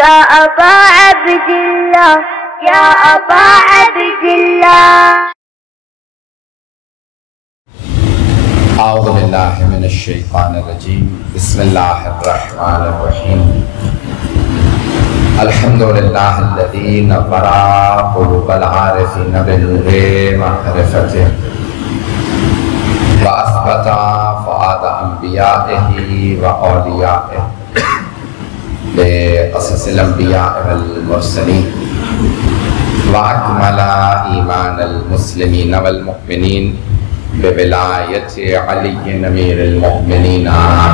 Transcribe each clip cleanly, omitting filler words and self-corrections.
يا أبا عبد الله يا أبا عبد الله. أعوذ بالله من الشيطان الرجيم. بسم الله الرحمن الرحيم. الحمد لله الذي نور قلوب العارفين بنور معرفته وأثبت فؤاد أنبيائه وأوليائه بقصص الأنبياء والمرسلين وأكمل إيمان المسلمين والمؤمنين بولاية علي أمير المؤمنين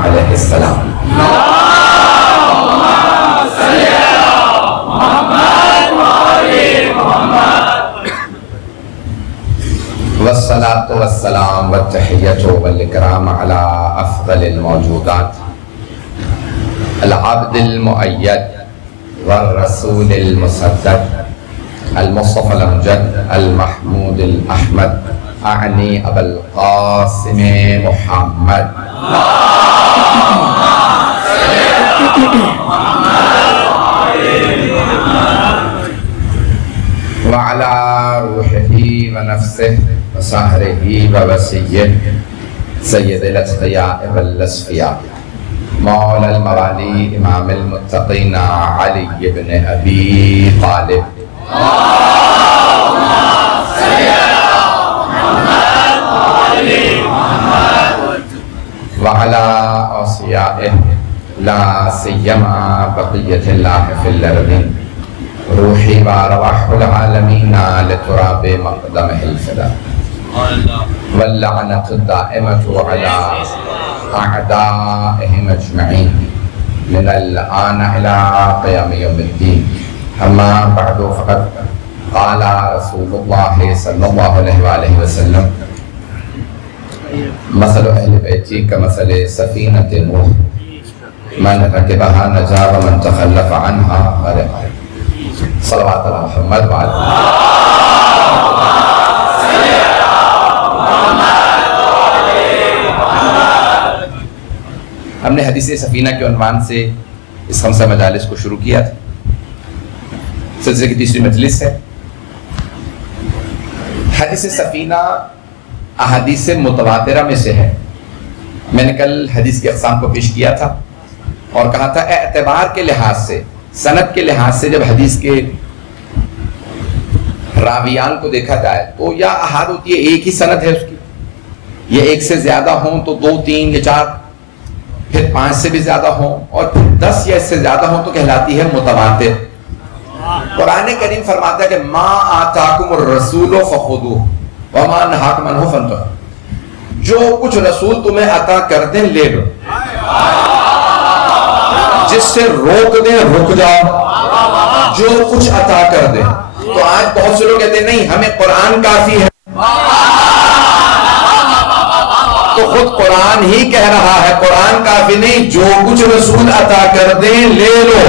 عليه السلام. اللهم صل على محمد وآل محمد. والصلاة والسلام والتحية والإكرام على أفضل الموجودات العبد المؤيد والرسول المصدق المصطفى الأمجد المحمود الأحمد أعني أبا القاسم محمد. اللهم صل على محمد وعلى روحه ونفسه وسهره ووسيه سيد الأتقياء والأصفياء مولى الموالي إمام المتقين علي بن أبي طالب. اللهم صل على محمد وآل محمد وعلى أوصيائه لا سيما بقية الله في الأرضين روحي وأرواح العالمين لتراب مقدمه الفداء واللعنة الدائمة على أعدائهم أجمعين من الآن إلى قيام يوم الدين. أما بعد فقد قال رسول الله صلى الله عليه وآله وسلم مثل أهل بيتي كمثل سفينة نوح من ركبها نجا ومن تخلف عنها غرق. صلوات على محمد وعلى ہم نے حدیث سفینہ کے عنوان سے اس خمسہ مجالس کو شروع کیا تھا. سلسلے کی تیسری مجلس ہے. حدیث سفینہ احادیث متواترہ میں سے ہے. میں نے کل حدیث کی اقسام کو پیش کیا تھا اور کہا تھا اعتبار کے لحاظ سے سند کے لحاظ سے جب حدیث کے راویان کو دیکھا جائے تو یا احاد ہوتی ہے ایک ہی سند ہے اس کی, یہ ایک سے زیادہ ہوں تو 2 3 یا 4 پھر 5 سے بھی زیادہ ہوں اور پھر 10 یا اس سے زیادہ ہوں تو کہلاتی ہے متواتر. قرآن کریم فرماتا ہے کہ ما آتاکم الرسول فخذوہ وما نہاکم عنہ فانتہوا. جو کچھ رسول تمہیں عطا کر دیں لے لو, جس سے روک دیں رک جاؤ. جو کچھ عطا کر دیں. تو آج بہت سے لوگ کہتے ہیں نہیں ہمیں قرآن کافی ہے. تو خود قرآن ہی کہہ رہا ہے قرآن کافی نہیں, جو کچھ رسول عطا کر دیں لے لو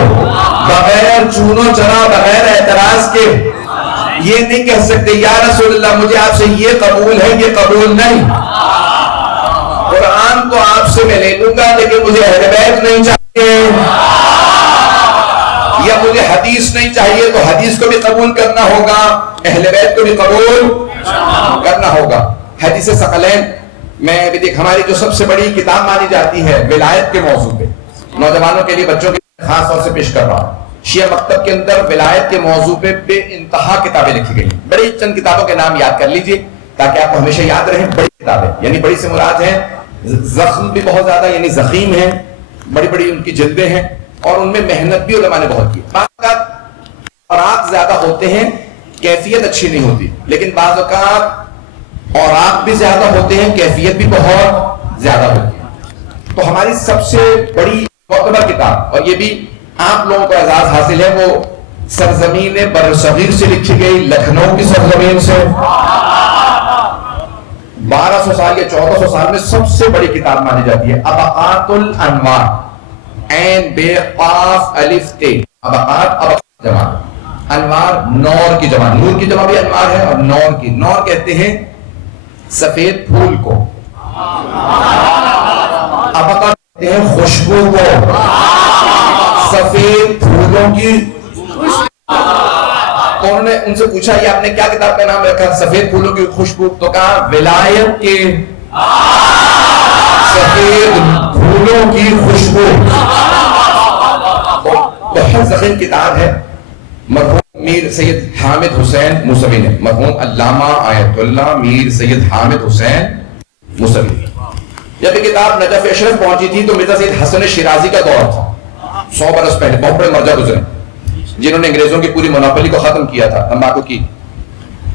بغیر چونو چنا بغیر اعتراض کے. یہ نہیں کہہ سکتے یا رسول اللہ مجھے آپ سے یہ قبول ہے یہ قبول نہیں. قرآن تو آپ سے میں لے لوں گا لیکن مجھے اہل بیت نہیں چاہیے یا مجھے حدیث نہیں چاہیے تو حدیث کو بھی قبول کرنا ہوگا اہل بیت کو بھی قبول کرنا ہوگا. حدیث ثقلین میں بھی دیکھ ہماری جو سب سے بڑی کتاب مانی جاتی ہے ولایت کے موضوع پہ, نوجوانوں کے لیے بچوں کے خاص طور سے پیش کر رہا ہوں. شیعہ مکتب کے اندر ولایت کے موضوع پہ بے انتہا کتابیں لکھی گئی. بڑی چند کتابوں کے نام یاد کر لیجئے تاکہ آپ کو ہمیشہ یاد رہیں. بڑی کتابیں یعنی بڑی سے مراد ہیں زخم بھی بہت زیادہ یعنی زخیم ہیں, بڑی بڑی ان کی جلدیں ہیں اور ان میں محنت بھی علماء نے بہت کی. بعض اوقات اوراق زیادہ ہوتے ہیں کیفیت اچھی نہیں ہوتی, لیکن بعض اوقات اوراق بھی زیادہ ہوتے ہیں کیفیت بھی بہت زیادہ ہوتی ہے. تو ہماری سب سے بڑی معتبر کتاب اور یہ بھی آپ لوگوں کو اعزاز حاصل ہے وہ سرزمین برصغیر سے لکھی گئی, لکھنؤ کی سرزمین سے 1200 سال یا 1400 سال میں سب سے بڑی کتاب مانی جاتی ہے ابقات الانوار. عین بے قاف الف تے ابقات جمع انوار نور کی جمع, نور کی جمع بھی انوار ہے اور نور کی. نور کہتے ہیں سفید پھول کو, ابقات کہتے ہیں خوشبو کو, سفید پھولوں کی تو انہوں نے ان سے پوچھا یہ آپ نے کیا کتاب کا نام رکھا؟ سفید پھولوں کی خوشبو. تو کہا ولایت کے سفید پھولوں کی خوشبو. بہت ضخیم کتاب ہے. مرحوم میر سید حامد حسین موسوی نے، مرحوم علامہ آیت اللہ میر سید حامد حسین موسوی. جب یہ کتاب نجف اشرف پہنچی تھی تو مرزا سید حسن شیرازی کا دور تھا، 100 برس پہلے. بہت بڑے مرجع گزرے جنہوں نے انگریزوں کی پوری مونوپولی کو ختم کیا تھا تمباکو کی.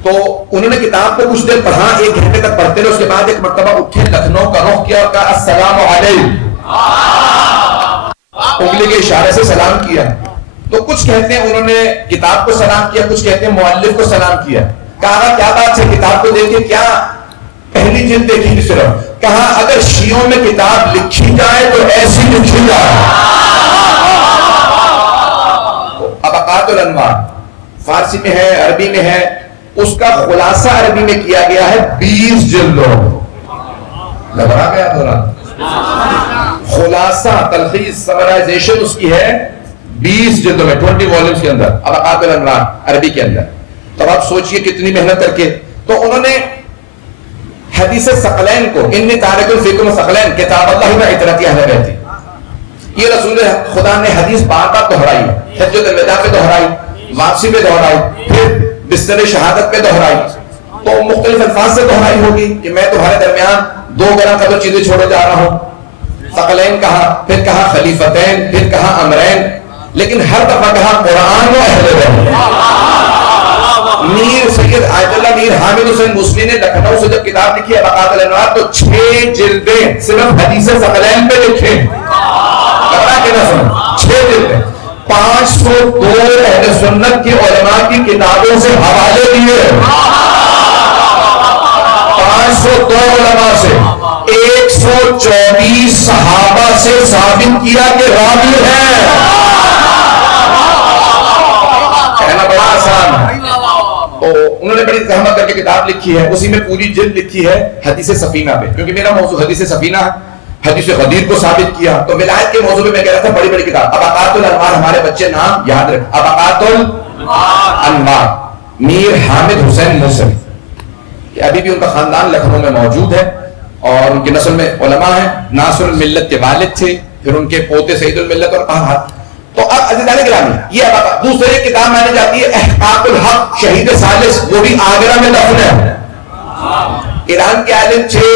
تو انہوں نے کتاب کو کچھ دیر پڑھا، 1 گھنٹے تک پڑھتے رہے. اس کے بعد ایک مرتبہ اٹھے، لکھنؤ کا رخ کیا اور کہا السلام علیکم، انگلی کے اشارے سے سلام کیا. تو کچھ کہتے ہیں انہوں نے کتاب کو سلام کیا، کچھ کہتے ہیں مؤلف کو سلام کیا. کہا کیا بات ہے، کتاب کو دیکھے کیا پہلی جلد دیکھی تھی صرف. کہا اگر شیعوں میں کتاب لکھی جائے تو ایسی لکھی جائے. طبقات الانوار فارسی میں ہے، عربی میں ہے. اس کا خلاصہ عربی میں کیا گیا ہے 20 جلدوں. گھبرا گیا تھوڑا. خلاصہ تلخیص سمرائزیشن اس کی ہے 20 جلدوں میں، 20 والیومز کے اندر، طبقات الانوار عربی کے اندر. تو آپ سوچئے کتنی محنت کر کے. تو انہوں نے حدیث ثقلین کو، انی تارک الفیکم ثقلین کتاب اللہ و عترتی اہل بیتی، یہ رسول خدا نے حدیث بار بار دہرائی ہے. حجۃ الوداع پہ دہرائی، واپسی پہ دہرائی، پھر بستر شہادت پہ دہرائی. تو مختلف الفاظ سے دہرائی ہوگی کہ میں تمہارے درمیان 2 گرم قدر چیزیں چھوڑے جا رہا ہوں. ثقلین کہا، پھر کہا خلیفتین، پھر کہا امرین، لیکن ہر دفعہ کہا قرآن و اہل بیت. میر سید آیت اللہ میر حامد حسین موسوی نے لکھنؤ سے جب کتاب لکھی ہے طبقات الانوار تو 6 جلدیں صرف حدیث ثقلین پہ لکھے. 6 جلدیں 502 اہل سنت کے علماء کی کتابوں سے حوالے دیے. 502 علماء سے 124 صحابہ سے ثابت کیا کہ راوی ہے. کہنا بڑا آسان ہے. تو انہوں نے بڑی زحمت کر کے کتاب لکھی ہے. اسی میں پوری جلد لکھی ہے حدیث سفینہ پہ، کیونکہ میرا موضوع حدیث سفینہ ہے. حدیث غدیر کو ثابت کیا. تو ولایت کے موضوع پہ میں کہہ رہا تھا بڑی بڑی کتاب. طبقات الانوار، ہمارے بچے نام یاد رکھ، طبقات الانوار میر حامد حسین موسوی. ابھی بھی ان کا خاندان لکھنؤ میں موجود ہے اور ان کی نسل میں علماء ہیں. ناصر الملت کے والد تھے، پھر ان کے پوتے سعید الملت اور کہاں. تو اب عزیزان گرامی یہ دوسری کتاب مانی جاتی ہے احقاق الحق شہید ثالث، وہ بھی آگرہ میں دفن ہے. ایران کے عالم تھے،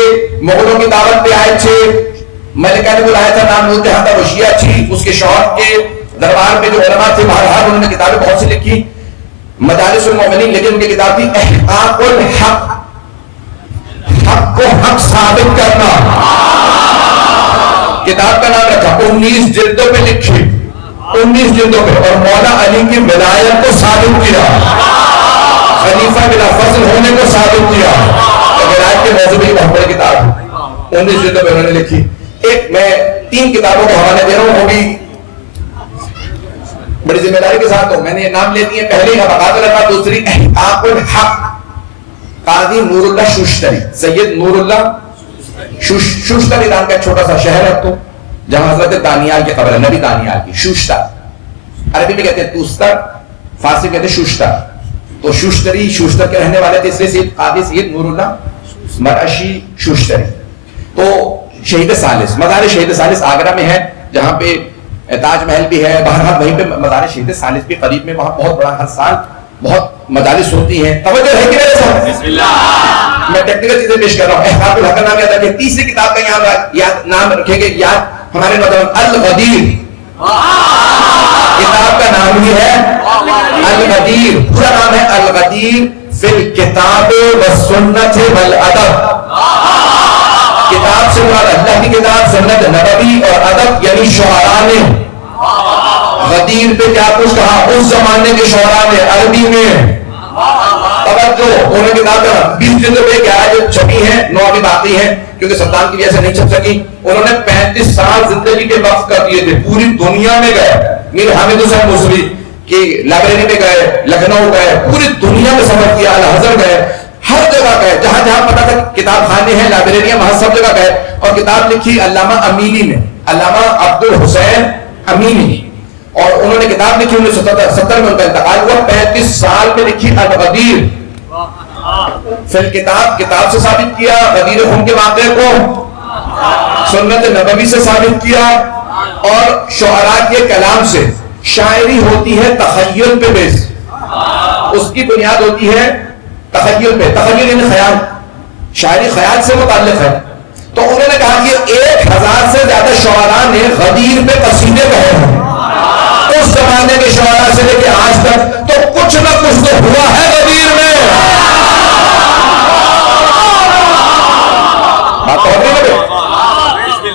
مغلوں کی دعوت پہ آئے تھے. ملکہ نے بلایا تھا، نام نور جہاں تھا، وہ شیعہ تھی. اس کے شوہر کے دربار میں جو علماء تھے بہرحال انہوں نے کتابیں بہت سی لکھی، مجالس المومنین، لیکن ان کی کتاب تھی احقاق الحق، حق کو حق ثابت کرنا. کتاب کا نام رکھا، 19 جلدوں پہ لکھی، 19 جلدوں پہ، اور مولا علی کی ولایت کو ثابت کیا، خلیفہ بلا فضل ہونے کو ثابت کیا. ولایت کے موضوع بھی بہت بڑی کتاب ہے، 19 جلدوں پہ انہوں نے لکھی. ایک میں 3 کتابوں کو حوالے دے رہا ہوں، وہ بھی بڑی ذمہ داری کے ساتھ ہوں. میں نے نام لے دیے. پہلی طبقات الانوار، دوسری احقاق الحق، قاضی نور اللہ شوشتری، سید نور اللہ شوشتر ایران کا ایک چھوٹا سا شہر ہے تو جہاں حضرت دانیال کی قبر ہے، نبی دانیال کی. شوشتر عربی میں کہتے ہیں توستر، فارسی میں کہتے ہیں شوشتر. تو شوشتری شوشتر کے رہنے والے تھے، اس لیے قاضی سید نور اللہ مرعشی شوشتری. تو شہید ثالث، مزار شہید ثالث آگرہ میں ہے، جہاں پہ تاج محل بھی ہے. بہرحال وہیں پہ مزار شہید ثالث بھی قریب میں، وہاں بہت بڑا ہر سال بہت مجالس ہوتی ہیں. توجہ ہے کہ میرے ساتھ؟ بسم اللہ. میں ٹیکنیکل چیزیں پیش کر رہا ہوں. احقاق الحق کا نام یاد رکھیں. تیسری کتاب کا یاد نام رکھیں گے، یاد ہمارے نوجوان، الغدیر. کتاب کا نام ہی ہے الغدیر، پورا نام ہے الغدیر فی الکتاب والسنت والادب. کتاب سے مراد اللہ کی کتاب، سنت نبوی اور ادب یعنی شعراء نے. غدیر پہ کیا کچھ کہا اس زمانے کے شعراء نے عربی میں. توجہ، انہوں نے کتاب کا 20 جلدوں پہ 11 جو چھپی ہیں، 9 ابھی باقی ہیں کیونکہ سلطان کی وجہ سے نہیں چھپ سکی. انہوں نے 35 سال زندگی کے وقت کر دیے تھے، پوری دنیا میں گئے. میر حامد حسین موسوی کی لائبریری میں گئے، لکھنؤ گئے، پوری دنیا میں سفر کیا، الازہر گئے، ہر جگہ گئے، جہاں جہاں پتا تھا کتاب خانے ہیں، لائبریریاں، وہاں سب جگہ گئے. اور کتاب لکھی علامہ امینی نے، علامہ عبد الحسین امینی. اور انہوں نے کتاب لکھی 1970 میں ان کا انتقال ہوا. 35 سال میں لکھی الغدیر فی الکتاب. کتاب سے ثابت کیا غدیر خم کے واقعے کو, سنت نبوی سے ثابت کیا, اور شعراء کے کلام سے. شاعری ہوتی ہے تخیل پہ بیس, اس کی بنیاد ہوتی ہے تخیل پہ. تخیل یعنی خیال, شاعری خیال سے متعلق ہے. تو انہوں نے کہا کہ 1000 سے زیادہ شعراء نے غدیر پہ قصیدے کہے ہیں. اس زمانے کے شعراء سے لے کے آج تک تو کچھ نہ کچھ تو ہوا ہے غدیر میں.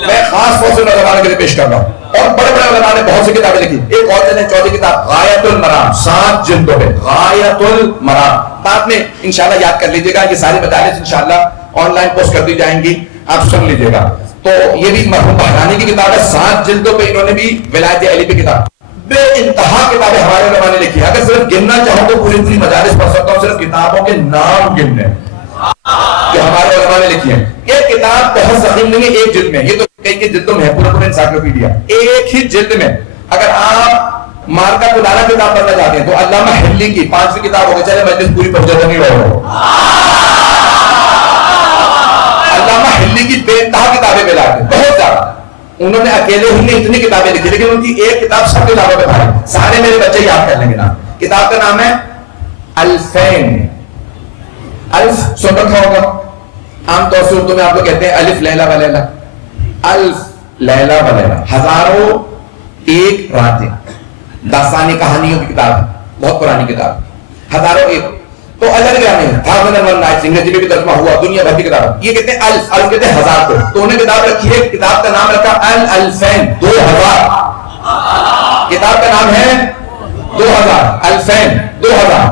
میں خاص طور سے نوجوانوں کے لیے پیش کر رہا ہوں, اور بڑے بڑے علماء نے بہت سی کتابیں لکھی. ایک اور چلیں, چوتھی کتاب غایت المرام, 7 جلدوں میں غایت المرام. بعد میں انشاءاللہ یاد کر لیجئے گا, یہ ساری مدارس انشاءاللہ آن لائن پوسٹ کر دی جائیں گی, آپ سن لیجئے گا. تو یہ بھی مرحوم بحرانی کی کتاب ہے, 7 جلدوں پہ انہوں نے بھی ولایت علی پہ کتاب. بے انتہا کتابیں ہمارے علماء نے لکھی. اگر صرف گننا چاہوں تو پوری مدارس پڑھ سکتا ہوں, صرف کتابوں کے نام گننے جو ہمارے علماء نے لکھی ہیں. ایک کتاب بہت ضخیم نہیں ہے, ایک جلد میں, یہ تو کئی جلدوں میں ہے, پورا انسائکلوپیڈیا ایک ہی جلد میں. اگر آپ مارکا کلارا کتاب پڑھنا چاہتے ہیں تو علامہ حلی کی 5ویں کتاب ہوگی, چلے مجلس پوری پہنچا نہیں رہو. علامہ حلی کی بے انتہا کتابیں ملا کے بہت زیادہ, انہوں نے اکیلے ہی نے اتنی کتابیں لکھی, لیکن ان کی ایک کتاب سب کتابوں پہ بھاری. سارے میرے بچے یاد کر لیں گے نام. کتاب کا نام ہے الفین. الف سن رکھا ہوگا, عام طور سے اردو میں آپ لوگ کہتے ہیں الف لیلا و لیلا. الف لیلا و لیلا, 1001 راتیں, داستانی کہانیوں کی کتاب ہے, بہت پرانی کتاب, 1001. تو الگ گرامی ہے, 1001 نائٹس انگریزی میں بھی ترجمہ ہوا, دنیا بھر کی کتاب. یہ کہتے ہیں الف, الف کہتے ہیں 1000 کو. تو انہیں کتاب رکھی ہے, کتاب کا نام رکھا الفین, 2000. کتاب کا نام ہے 2000, الفین 2000.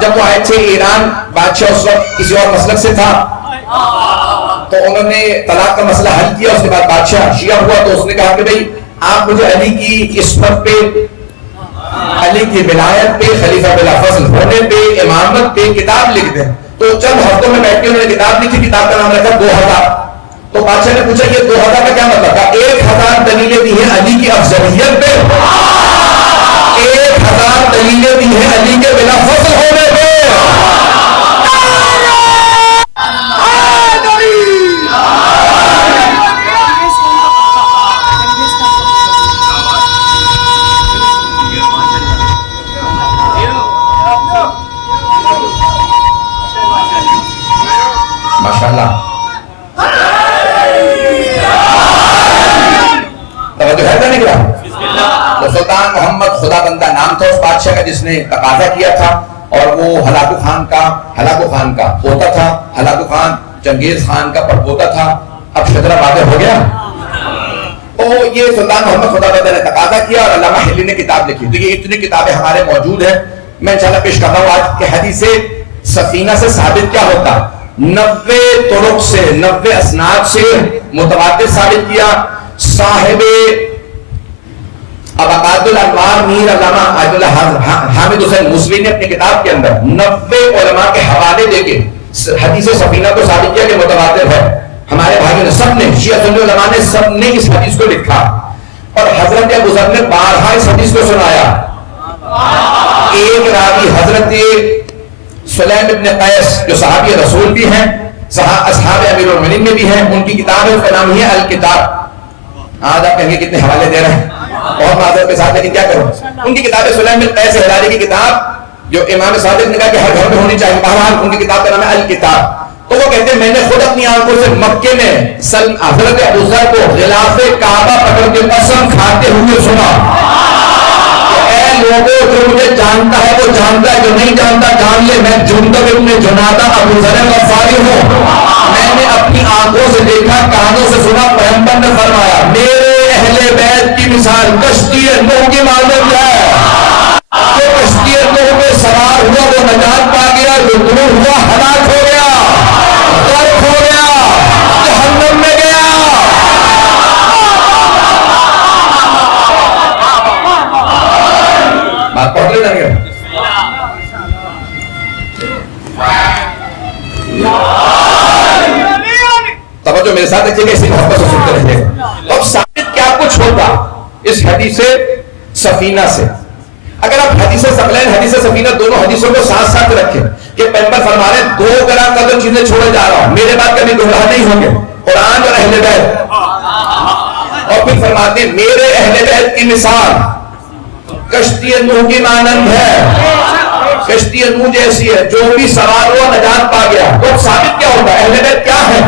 جب وہ آئے تھے ایران, بادشاہ اس وقت کسی اور مسلک سے تھا, تو انہوں نے طلاق کا مسئلہ حل کیا. اس کے بعد بادشاہ شیعہ ہوا, تو اس نے کہا کہ بھئی آپ مجھے علی کی عصمت پہ, علی کی ولایت پہ, خلیفہ بلا فضل ہونے پہ, امامت پہ کتاب لکھ دیں. تو چند ہفتوں میں بیٹھ کے انہوں نے کتاب لکھی. کتاب کا نام رکھا 2000. تو بادشاہ نے پوچھا یہ 2000 کا کیا مطلب تھا؟ 1000 دلیلیں دی ہیں علی کی افضلیت پہ, 1000 دلیلیں دی ہیں علی کے بلا فضل ہونے پہ. ماشاءاللہ توجہ ہے نہیں کیا. تو سلطان محمد خدا بندہ نام تھا اس بادشاہ کا جس نے تقاضا کیا تھا, اور وہ ہلاکو خان کا پوتا تھا. ہلاکو خان چنگیز خان کا پڑپوتا تھا. اب شجرہ واضح ہو گیا. تو یہ سلطان محمد خدا بندہ نے تقاضا کیا اور علامہ حلی نے کتاب لکھی. تو یہ اتنی کتابیں ہمارے موجود ہیں. میں انشاءاللہ پیش کرتا ہوں آج کے حدیث سفینہ سے ثابت کیا ہوتا. 90 طرق سے, 90 اسناد سے متواتر ثابت کیا. صاحب ابقاد الانوار میر علامہ عبد اللہ حامد حسین موسوی نے اپنی کتاب کے اندر 90 علماء کے حوالے دے کے حدیث سفینہ کو ثابت کیا کہ متواتر ہے. ہمارے بھائیوں نے سب نے, شیعہ سنی علماء نے سب نے اس حدیث کو لکھا, اور حضرت ابو ذر نے بارہا اس حدیث کو سنایا. ایک راوی حضرت سلیم ابن قیس جو صحابی رسول بھی ہیں, اصحاب امیر المؤمنین میں بھی ہیں, ان کی کتاب ہے, اس کا نام ہی ہے الکتاب. آج آپ کہیں گے کتنے حوالے دے رہے ہیں, اور معذرت کے ساتھ, لیکن کیا کروں. ان کی کتاب ہے سلیم بن قیس ہلالی کی کتاب, جو امام صادق نے کہا کہ ہر گھر میں ہونی چاہیے. بہرحال ان کی کتاب کا نام ہے الکتاب. تو وہ کہتے ہیں میں نے خود اپنی آنکھوں سے مکے میں حضرت ابو ذر کو غلاف کعبہ پکڑ کے قسم کھاتے ہوئے سنا. اے لوگوں, جو مجھے جانتا ہے وہ جانتا ہے, جو نہیں جانتا جان لے, میں جندب ابن جنادہ ابو ذر غفاری ہوں. میں نے اپنی آنکھوں سے دیکھا, کانوں سے سنا, پیغمبر نے فرمایا میرے اہل بیت کی مثال کشتی نوح کی مانند ہے. جو کشتی نوح میں سوار ہوا وہ نجات پا گیا, جو دور ہوا ہلاک ہو گیا, غرق ہو گیا, جہنم میں گیا. بات پڑھ لے جائیں گے. توجہ میرے ساتھ رکھیے گا, اسی محبت سے سنتے رہیے گا. اب ثابت کیا کچھ ہوتا اس حدیث سے سفینہ سے. اگر آپ حدیث ثقلین حدیث سفینہ دونوں حدیثوں کو ساتھ ساتھ رکھیں کہ پیغمبر فرما رہے ہیں 2 گنا قدر چیزیں چھوڑے جا رہا ہوں, میرے بعد کبھی گمراہ نہیں ہوں گے, قرآن اور اہل بیت. اور پھر فرماتے ہیں میرے اہل بیت کی مثال کشتی نوح کی مانند ہے, کشتی نوح جیسی ہے, جو بھی سوار ہوا نجات پا گیا. تو ثابت کیا ہوگا اہل بیت کیا ہے؟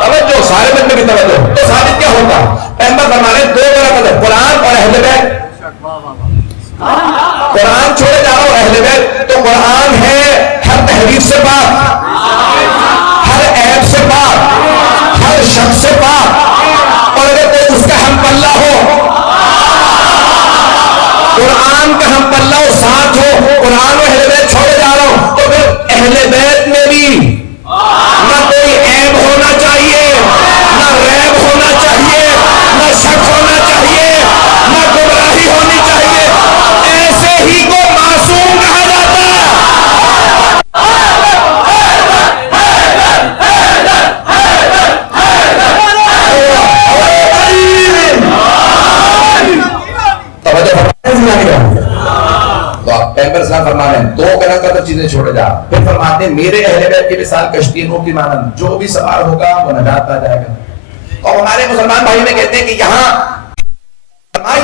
توجہ, سارے مت میں بھی توجہ. تو ثابت کیا ہوگا؟ پیغمبر فرما رہے ہیں 2 گنا قدر, قرآن اور اہل بیت. قرآن چھوڑے جا رہا ہوں اہل بیت, تو قرآن ہے ہر تحریف سے پاک, ہر عیب سے پاک, ہر شک سے پاک. اور اگر کوئی اس کا ہم پلہ ہو, قرآن کا ہم پلہ ہو, ساتھ ہو, قرآن و اہل بیت چھوڑے جا رہا ہوں, تو پھر اہل بیت میں بھی نہ کوئی عیب ہونا چاہیے, نہ ریب ہونا چاہیے, نہ شک ہونا چاہیے, نہ گمراہی ہونی چاہیے. ایسے ہی کو معصوم کہا جاتا ہے. تو آپ پیغمبر اسلام فرما رہے ہیں 2 گنا قدر چیزیں چھوڑے جا. پھر فرماتے ہیں میرے اہل بیت کی مثال کشتی نوح کی مانند, جو بھی سوار ہوگا وہ نجات پا جائے گا. اور ہمارے مسلمان بھائی میں کہتے ہیں کہ یہاں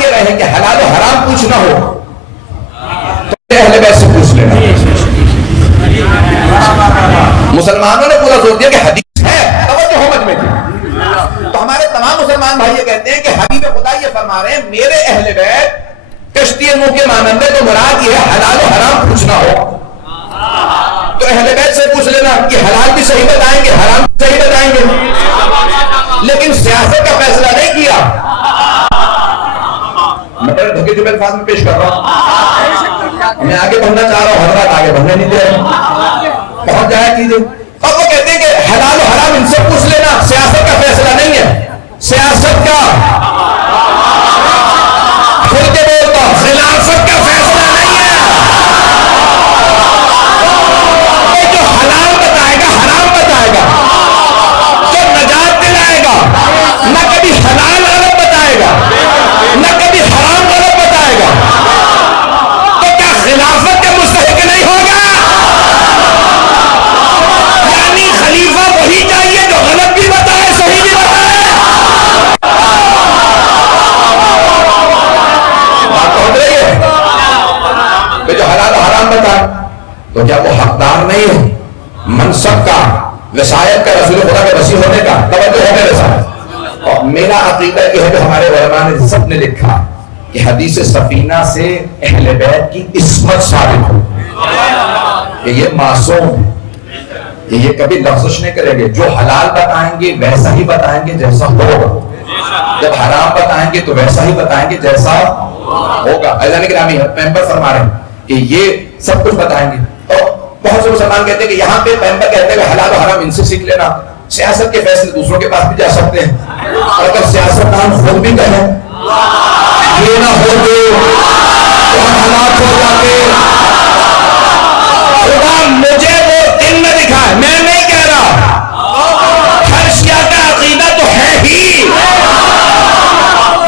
یہ رہے کہ حلال و حرام پوچھنا ہو تو اہل بیت سے پوچھ لینا. مسلمانوں نے پورا زور دیا کہ حدیث ہے, توجہ ہو مجھ میں. تو ہمارے تمام مسلمان بھائی یہ کہتے ہیں کہ حبیب خدا یہ فرما رہے ہیں میرے اہل بیت کشتی نوح کے مانند ہے, تو مراد یہ ہے حلال و حرام پوچھنا ہو تو اہل بیت سے پوچھ لینا کہ حلال بھی صحیح بتائیں گے, حرام بھی صحیح بتائیں گے. لیکن سیاست کا فیصلہ نہیں کیا. میں ڈھکے جو الفاظ میں پیش کر رہا ہوں, میں آگے بڑھنا چاہ رہا ہوں, حضرات آگے بڑھنے نہیں دے رہے, پہنچ جایا کیجیے. اب وہ کہتے ہیں کہ حلال و حرام ان سے پوچھ لینا, سیاست کا فیصلہ نہیں ہے. سیاست کا کھل کے بولتا ہوں, خلافت کا فیصلہ نہیں ہے. جو حلال بتائے گا حرام بتائے گا, جو نجات دلائے گا, نہ کبھی حلال غلط بتائے گا, نہ کبھی حرام غلط بتائے گا, تو کیا خلافت کے مستحق نہیں ہوگا؟ یعنی خلیفہ وہی چاہیے جو غلط بھی بتائے صحیح بھی بتائے. بات پہنچ رہی ہے کہ جو حلال حرام بتائے تو کیا وہ حقدار نہیں ہے منصب کا, وصایت کا, رسول خدا کے وسیع ہونے کا؟ توجہ ہے میرے ساتھ. اور میرا عقیدہ یہ ہے کہ ہمارے علماء نے سب نے لکھا کہ حدیث سفینہ سے اہل بیت کی عصمت ثابت ہو کہ یہ معصوم ہے, یہ کبھی لفظش نہیں کریں گے. جو حلال بتائیں گے ویسا ہی بتائیں گے جیسا ہوگا, جب حرام بتائیں گے تو ویسا ہی بتائیں گے جیسا ہوگا. اذان گرامی پیغمبر فرما رہے ہیں کہ یہ سب کچھ بتائیں گے. اور بہت سے مسلمان کہتے ہیں کہ یہاں پہ پیغمبر کہتے ہیں کہ حلال و حرام ان سے سیکھ لینا. سیاست کے فیصلے دوسروں کے پاس بھی جا سکتے ہیں, اور اگر سیاستدان خود بھی کہیں یہ نہ ہو تو ہم ہلاک ہو جاتے. خدا مجھے وہ دن میں دکھائے, میں نہیں کہہ رہا, ہر شیعہ کا عقیدہ تو ہے ہی.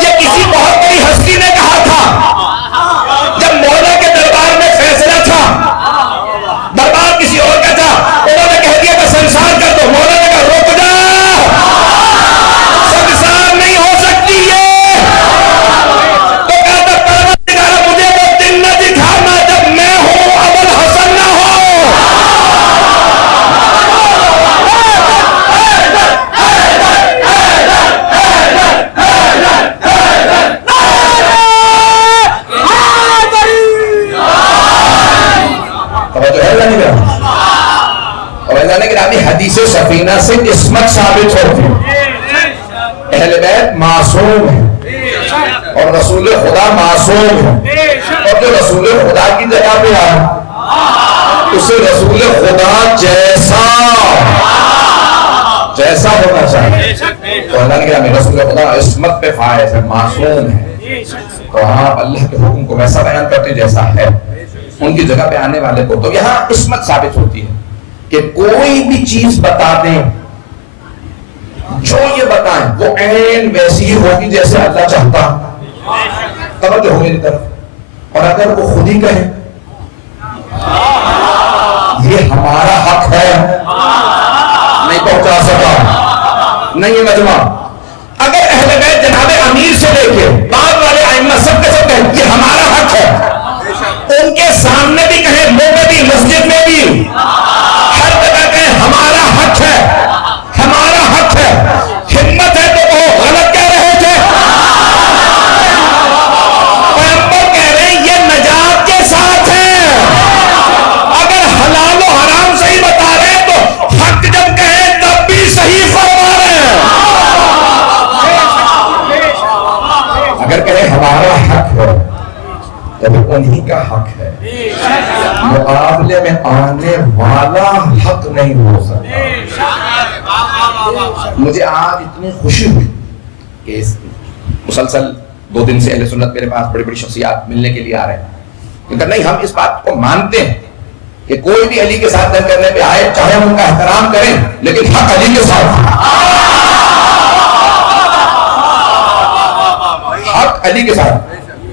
یہ کسی بہت بڑی ہستی نے کہا تھا جب مولا کے دربار میں فیصلہ تھا, دربار کسی اور کا تھا, انہوں نے کہہ دیا کہ سنسار کر دو. مولا نے کہا رک جا, سنسار نہیں ہو سکتی یہ. تو کہتا پروردگار مجھے وہ دن نہ دکھانا جب میں ہوں ابو الحسن نہ ہو. حدیث سفینہ سے عصمت ثابت ہوتی ہے. اہل بیت معصوم ہے اور رسول خدا معصوم ہے, اور جو رسول خدا کی جگہ پہ آئے اسے رسول خدا جیسا ہونا چاہیے. تو اللہ نے کہا رسول خدا عصمت پہ فائز ہے, معصوم ہے, تو ہاں اللہ کے حکم کو ویسا بیان کرتے ہیں جیسا ہے ان کی جگہ پہ آنے والے کو. تو یہاں عصمت ثابت ہوتی ہے کہ کوئی بھی چیز بتا دیں, جو یہ بتائیں وہ عین ویسی ہی ہوگی جیسے اللہ چاہتا. توجہ ہو میری طرف. اور اگر وہ خود ہی کہے یہ ہمارا حق ہے, نہیں پہنچا سکا, نہیں یہ مجمع. اگر اہل بیت جناب امیر سے لے کے بعد والے ائمہ سب کے سب کہیں یہ ہمارا حق ہے, ان کے سامنے بھی کہیں, منہ میں بھی, مسجد میں بھی, ہر جگہ کہیں ہمارا حق ہے, ہمارا حق ہے. ہمت ہے تو وہ غلط کہہ رہے تھے, پیغمبر کہہ رہے ہیں یہ نجات کے ساتھ ہے. اگر حلال و حرام صحیح بتا رہے ہیں تو حق جب کہیں تب بھی صحیح فرما رہے ہیں. اگر کہیں ہمارا حق ہے تب انہی کا حق ہے, مقابلے میں آنے والا حق نہیں ہو سکتا. مجھے آج اتنی خوشی ہوئی کہ مسلسل 2 دن سے اہل سنت میرے پاس بڑی بڑی شخصیات ملنے کے لیے آ رہے ہیں, کیونکہ نہیں ہم اس بات کو مانتے ہیں کہ کوئی بھی علی کے ساتھ جنگ کرنے پہ آئے چاہے ہم ان کا احترام کریں لیکن حق علی کے ساتھ, حق علی کے ساتھ.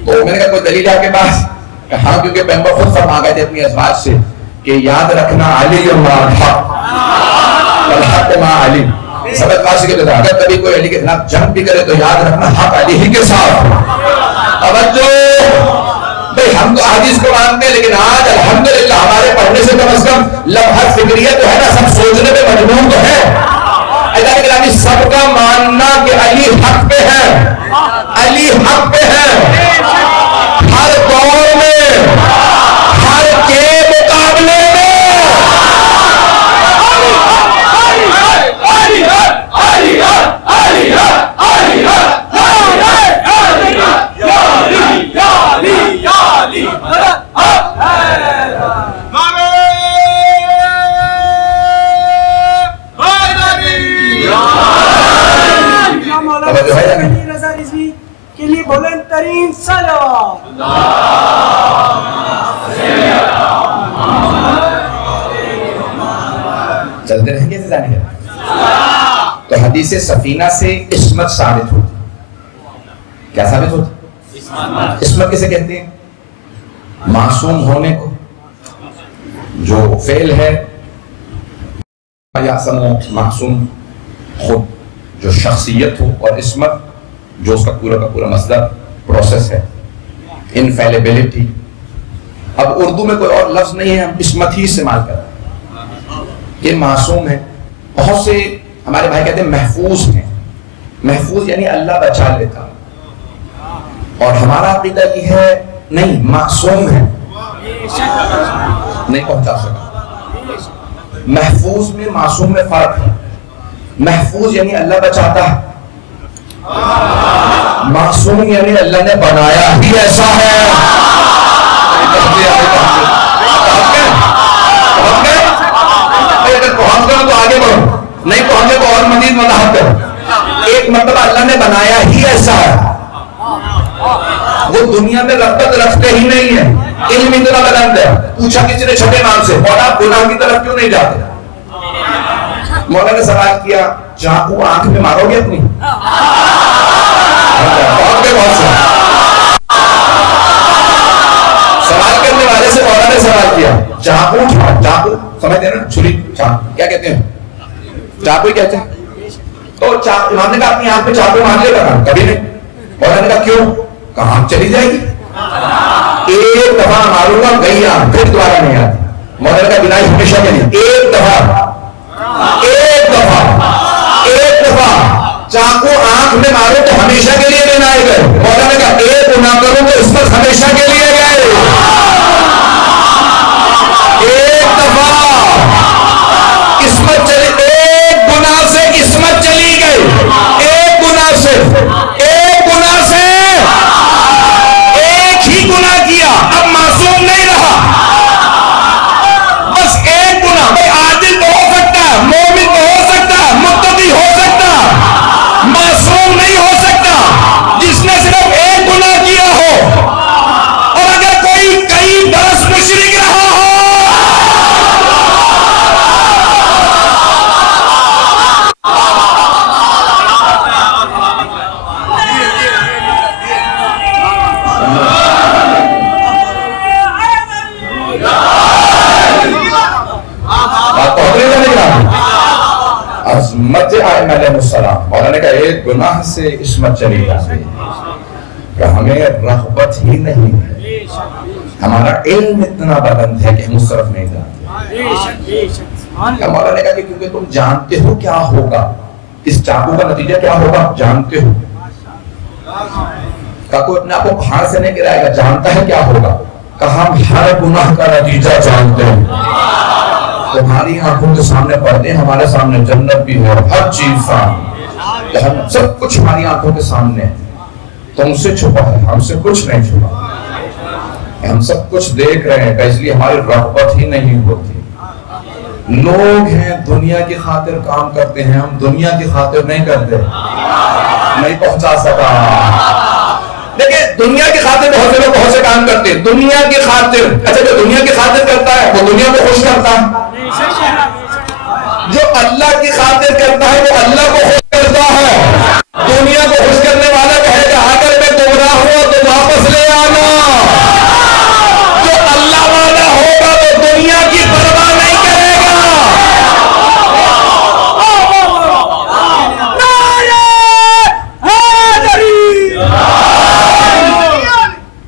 تو میں نے کہا کوئی دلیل ہے آپ کے پاس؟ ہاں, کیونکہ پیغمبر خود فرما گئے تھے اپنی ازواج سے کہ یاد رکھنا علی مع الحق والحق مع علی. سبق واسی کے بتا, اگر کبھی کوئی علی کے خلاف جنگ بھی کرے تو یاد رکھنا حق علی ہی کے ساتھ. توجہ بھئی, ہم تو حدیث کو مانتے ہیں لیکن آج الحمدللہ ہمارے پڑھنے سے کم از کم لمحہ فکریت تو ہے نا, سب سوچنے پہ مجبور تو ہے. سب کا ماننا کہ علی حق پہ ہے, علی حق پہ ہے, ہر دور میں, ہر کے مقابلے میں. کے لیے بلند ترین صلوات. چلتے رہیں گے تو حدیث سفینہ سے عصمت ثابت ہوتی. کیا ثابت ہوتی؟ عصمت کسے کہتے ہیں؟ معصوم ہونے کو. جو فعل ہے معصوم خود, جو شخصیت ہو, اور عصمت جو اس کا پورا مصدر پروسیس ہے, انفیلیبلٹی. اب اردو میں کوئی اور لفظ نہیں ہے, ہم عصمت ہی استعمال کرتے ہیں. یہ معصوم ہے. بہت سے ہمارے بھائی کہتے ہیں محفوظ ہیں. محفوظ یعنی اللہ بچا لیتا, اور ہمارا عقیدہ یہ ہے نہیں, معصوم ہے, نہیں پہنچا سکا. محفوظ میں معصوم میں فرق ہے. محفوظ یعنی اللہ بچاتا ہے, معصوم یعنی اللہ نے بنایا ہی ایسا ہے. اگر پہنچ گئے تو آگے بڑھو, نہیں پہنچے تو اور مزید وضاحت کرو. ایک مرتبہ اللہ نے بنایا ہی ایسا ہے, وہ دنیا میں رغبت رکھتے ہی نہیں ہے. علم اتنا بلند ہے, پوچھا کسی نے چھٹے نام سے, مولا گناہ کی طرف کیوں نہیں جاتے؟ مولا نے سوال کیا, چاقو آنکھ میں مارو گے اپنی؟ سوال کرنے والے سے مولا نے سوال کیا, چاقو سمجھتے ہیں نا, چھری, کیا کہتے ہیں؟ چاقو ہی کہتے ہیں. تو امام نے کہا اپنی آنکھ پہ چاقو مار لے گا؟ کبھی نہیں. مولا نے کہا کیوں؟ کہاں چلی جائے گی, ایک دفعہ ماروں گا گئی آنکھ, پھر دوبارہ نہیں آتی. مولا نے کہا بنائی ہمیشہ کے لیے, ایک دفعہ چاقو آنکھ میں مارو تو ہمیشہ کے لیے نہیں آئے گئے. مولا نے کہا ایک گناہ کروں تو اس پر ہمیشہ کے لیے گئے. ایک دفعہ قسمت چلی, ایک گناہ سے قسمت چلی گئی, ایک گناہ سے ایک ہی گناہ کیا, اب معصوم نہیں رہا. بس ایک گناہ. بھائی عادل تو ہو سکتا ہے, مومن تو ہو سکتا ہے, متقی ہو سکتا, معصوم نہیں ہو سکتا. جس نے صرف ایک گناہ نے کہا ایک گناہ سے عصمت چلی جاتی ہے کہ ہمیں رغبت ہی نہیں ہے، ہمارا علم اتنا بلند ہے کہ ہم اس طرف نہیں جاتے۔ مولا نے کہا کہ کیونکہ تم جانتے ہو کیا ہوگا، اس چاقو کا نتیجہ کیا ہوگا جانتے ہو۔ کہا کوئی اپنے آپ کو پہاڑ سے نہیں گرائے گا، جانتا ہے کیا ہوگا؟ کہا ہم ہر گناہ کا نتیجہ جانتے ہیں، تمہاری آنکھوں کے سامنے پردے، ہمارے سامنے جنت بھی ہے، ہر چیز سامنے، ہم سب کچھ ہماری آنکھوں کے سامنے، تم سے چھپا ہے، ہم سے کچھ نہیں چھپا، ہم سب کچھ دیکھ رہے ہیں، اس لیے ہماری رغبت ہی نہیں ہوتی۔ لوگ ہیں دنیا کی خاطر کام کرتے ہیں، ہم دنیا کی خاطر نہیں کرتے، نہیں پہنچا سکا۔ دیکھیں دنیا کی خاطر بہت سے لوگ بہت سے کام کرتے ہیں، دنیا کی خاطر، اچھا جو دنیا کی خاطر کرتا ہے وہ دنیا کو خوش کرتا ہے، جو اللہ کی خاطر کرتا ہے وہ اللہ کو خوش کرتا ہے۔ دنیا کو خوش کرنے والا کہے گا اگر میں گمراہ ہوا تو واپس لے آنا، جو اللہ والا ہوگا وہ دنیا کی پرواہ نہیں کرے گا۔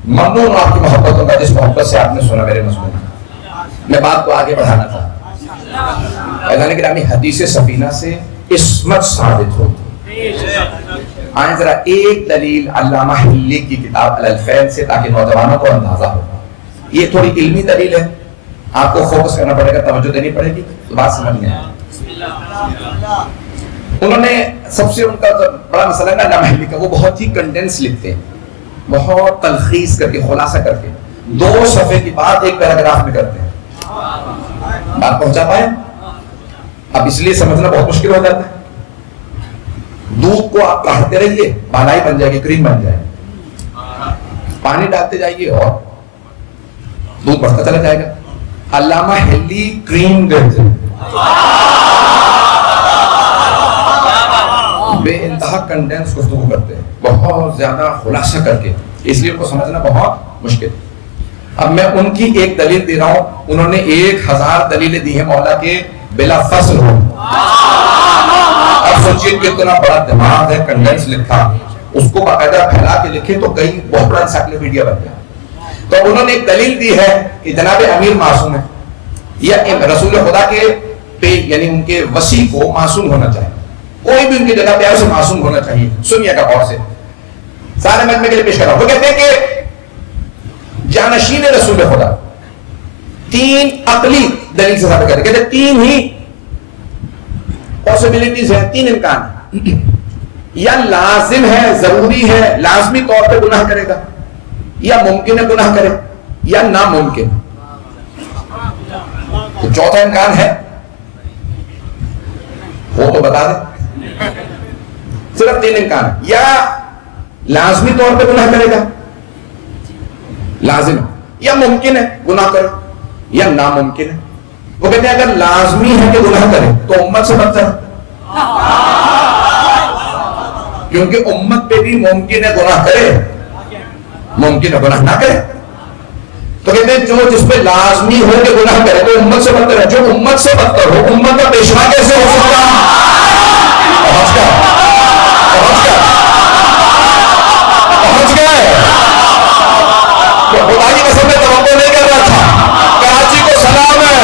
ممنون آپ کی محبتوں کا، جس محبت سے آپ نے سنا میرے مضمون، میں بات کو آگے بڑھانا تھا۔ اعلان گرامی حدیث سفینہ سے عصمت ثابت ہوتی۔ آئیں ذرا ایک دلیل علامہ حلی کی کتاب الالفین سے، تاکہ نوجوانوں کو اندازہ ہو۔ یہ تھوڑی علمی دلیل ہے، آپ کو فوکس کرنا پڑے گا، توجہ دینی پڑے گی تو بات سمجھ میں آئے۔ انہوں نے سب سے ان کا بڑا مسئلہ ہے نا علامہ حلی کا، وہ بہت ہی کنڈینس لکھتے ہیں، بہت تلخیص کر کے، خلاصہ کر کے، 2 صفحے کی بات ایک پیراگراف میں کرتے ہیں۔ بات پہنچا پائے؟ اب اس لیے سمجھنا بہت مشکل ہو جاتا ہے۔ دودھ کو آپ کاٹتے رہیے، بالائی بن جائے گی، کریم بن جائے گی، پانی ڈالتے جائیے اور دودھ بڑھتا چلا جائے گا۔ علامہ حلی کریم دیتے بے انتہا کنڈینس گفتگو کرتے ہیں، بہت زیادہ خلاصہ کر کے، اس لیے ان کو سمجھنا بہت مشکل۔ اب میں ان کی ایک دلیل دے رہا ہوں، انہوں نے 1000 دلیلیں دی ہیں مولا کے بلا فصل ہو۔ اب سوچئے کہ اتنا بڑا دماغ ہے، کنڈینس لکھا، اس کو باقاعدہ پھیلا کے لکھے تو کئی بہت بڑا انسائکلوپیڈیا بن گیا۔ تو انہوں نے ایک دلیل دی ہے کہ جناب امیر معصوم ہے، یا رسول خدا کے پہ یعنی ان کے وسیع کو معصوم ہونا چاہیے، کوئی بھی ان کی جگہ پہ اسے معصوم ہونا چاہیے۔ سنیے گا غور سے، سارے مجمع کے لیے پیش کر رہا ہوں۔ وہ کہتے ہیں کہ جانشین رسول خدا 3 عقلی دلیل سے ثابت کرتے ہیں، کہتے ہیں 3 ہی پاسبلٹیز ہیں، 3 امکان ہیں، یا لازم ہے، ضروری ہے، لازمی طور پہ گناہ کرے گا، یا ممکن ہے گناہ کرے، یا ناممکن۔ تو چوتھا امکان ہے، وہ تو بتا دیں، صرف 3 امکان ہے، یا لازمی طور پہ گناہ کرے گا، لازم ہے، یا ممکن ہے گناہ کرے، یا ناممکن ہے۔ وہ کہتے ہیں اگر لازمی ہے کہ گناہ کرے تو امت سے بدتر ہے، کیونکہ امت پہ بھی ممکن ہے گناہ کرے، ممکن ہے گناہ نہ کرے۔ تو کہتے ہیں جو جس پہ لازمی ہو کہ گناہ کرے تو امت سے بدتر ہے، جو امت سے بدتر ہو، امت کا پیشوا کیسے ہو سکتا ہے؟ پہنچ گیا، پہنچ گیا، پہنچ گئے۔ خدا کی قسم میں توقع نہیں کر رہا تھا۔ کراچی کو سلام ہے،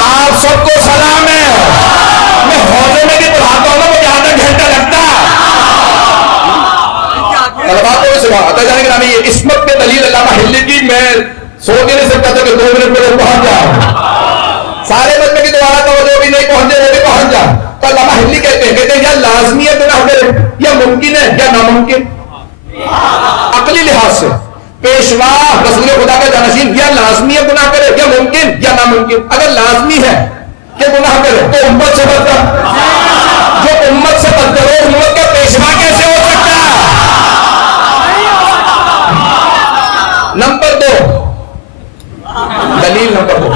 آپ سب کو سلام ہے۔ میں حوضے میں بھی پڑھاتا ہوں نا، مجھے آدھا گھنٹہ لگتا ہے۔ طلباء کو بھی سنا آتا جانے کے نامی یہ عصمت پہ دلیل علامہ حلی کی، میں سوچ نہیں سکتا تھا کہ 2 منٹ میں پہنچ جاؤں۔ سارے مجمع کی دوبارہ توجہ بھی نہیں پہنچے، وہ بھی پہنچ جائیں۔ تو علامہ حلی کہتے ہیں یا لازمی ہے گناہ کرے، یا ممکن ہے یا ناممکن۔ عقلی لحاظ سے پیشوا رسول خدا کا جانشین یا لازمی ہے گناہ کرے، یا ممکن یا ناممکن۔ اگر لازمی ہے کہ گناہ کرے تو امت سے بدتر، جو امت سے بدتر ہو امت کا پیشوا کیسے ہو سکتا ہے؟ نمبر 2 دلیل، نمبر 2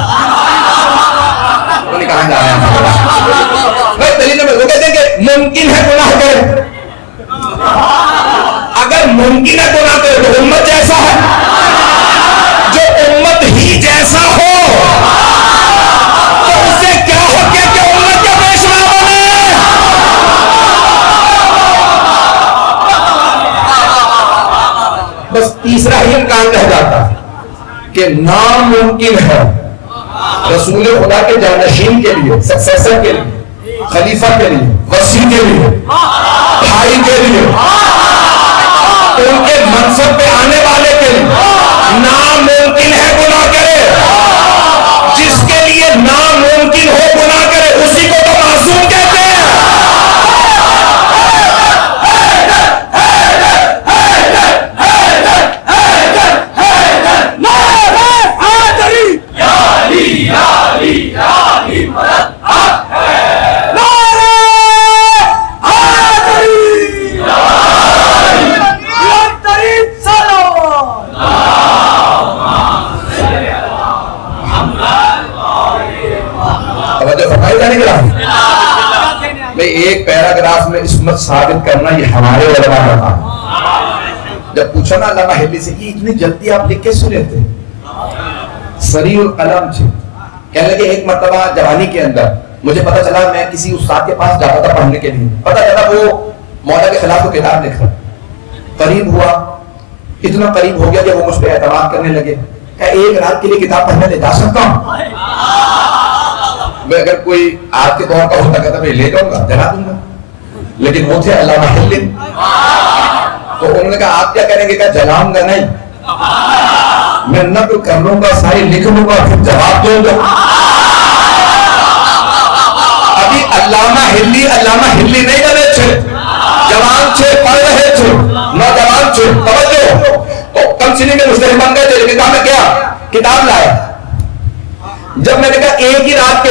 کہاں جا رہے ہیں؟ دلیل نمبر 2 کہتے ہیں کہ ممکن ہے گناہ کرے، اگر ممکن ہے گناہ کرے تو امت جیسا ہے، جو امت ہی جیسا ہو تو اسے کیا ہو کہ امت کا پیشوا بنے؟ بس تیسرا ہی امکان رہ جاتا کہ ناممکن ہے رسول خدا کے جانشین کے لیے، سکسیسر کے لیے، خلیفہ کے لیے، وصی کے لیے، بھائی کے لیے، ان کے منصب پہ آنے والے کے لیے ناممکن ہے گناہ کرے۔ جس کے لیے ناممکن ہو گناہ کرے اسی کو تو معصوم کہتے ہیں۔ ایک پیراگراف میں عصمت ثابت کرنا یہ ہمارے علماء کا کام۔ جب پوچھا نا علامہ حلی سے کہ اتنی جلدی آپ لکھ کیسے لیتے، سریع القلم تھے۔ کہنے لگے ایک مرتبہ جوانی کے اندر مجھے پتا چلا، میں کسی استاد کے پاس جاتا تھا پڑھنے کے لیے، پتا چلا وہ مولا کے خلاف وہ کتاب لکھ رہا، قریب ہوا، اتنا قریب ہو گیا کہ وہ مجھ پہ اعتماد کرنے لگے کہ ایک رات کے لیے کتاب پڑھنے لے جا سکتا ہوں؟ میں اگر کوئی آج کے دور کا ہوتا کہتا میں لے جاؤں گا، جلا دوں گا، لیکن وہ تھے علامہ حلی، تو انہوں نے کہا آپ کیا کریں گے؟ کہا جلاؤں گا نہیں، میں نقل کر لوں گا، ساری لکھ لوں گا، پھر جواب دوں گا۔ ابھی علامہ حلی نہیں بنے تھے، جوان تھے، پڑھ رہے تھے، نوجوان تھے، توجہ، تو کم سنی میں مجتہد بن گئے تھے، لیکن کہا میں کیا کتاب لایا۔ جب میں نے کہا ایک ہی رات کے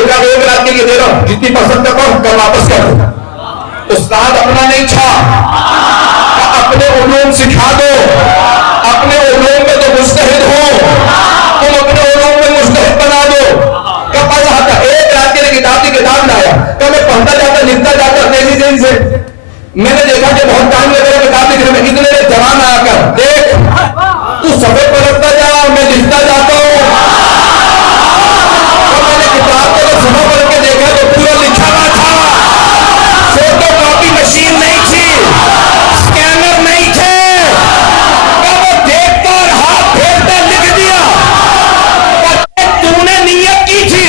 لیے دے رہا ہوں، جتنی پسند کرو کل واپس کر دو۔ استاد اپنا نہیں تھا، اپنے علوم سکھا دو، اپنے علوم میں تو مجتہد ہو، تم اپنے علوم میں مجتہد بنا دو۔ کب پڑھ رہا تھا؟ ایک رات کے لیے کتاب لایا، کب میں پڑھتا جاتا، لکھتا جاتا تیزی دن سے۔ میں نے دیکھا کہ بہت ٹائم لگ رہا کتاب لکھنے میں، اتنے جوان آیا کر دیکھ تو صفحے پلٹتا جا، میں لکھتا جاتا ہوں۔ کتاب کو تو صفحہ پڑھ کے دیکھا تو پورا لکھا ہوا تھا، فوٹو کاپی مشین نہیں تھی، سکینر نہیں تھے، وہ دیکھتا اور ہاتھ پھیرتا لکھ دیا۔ تو نے نیت کی تھی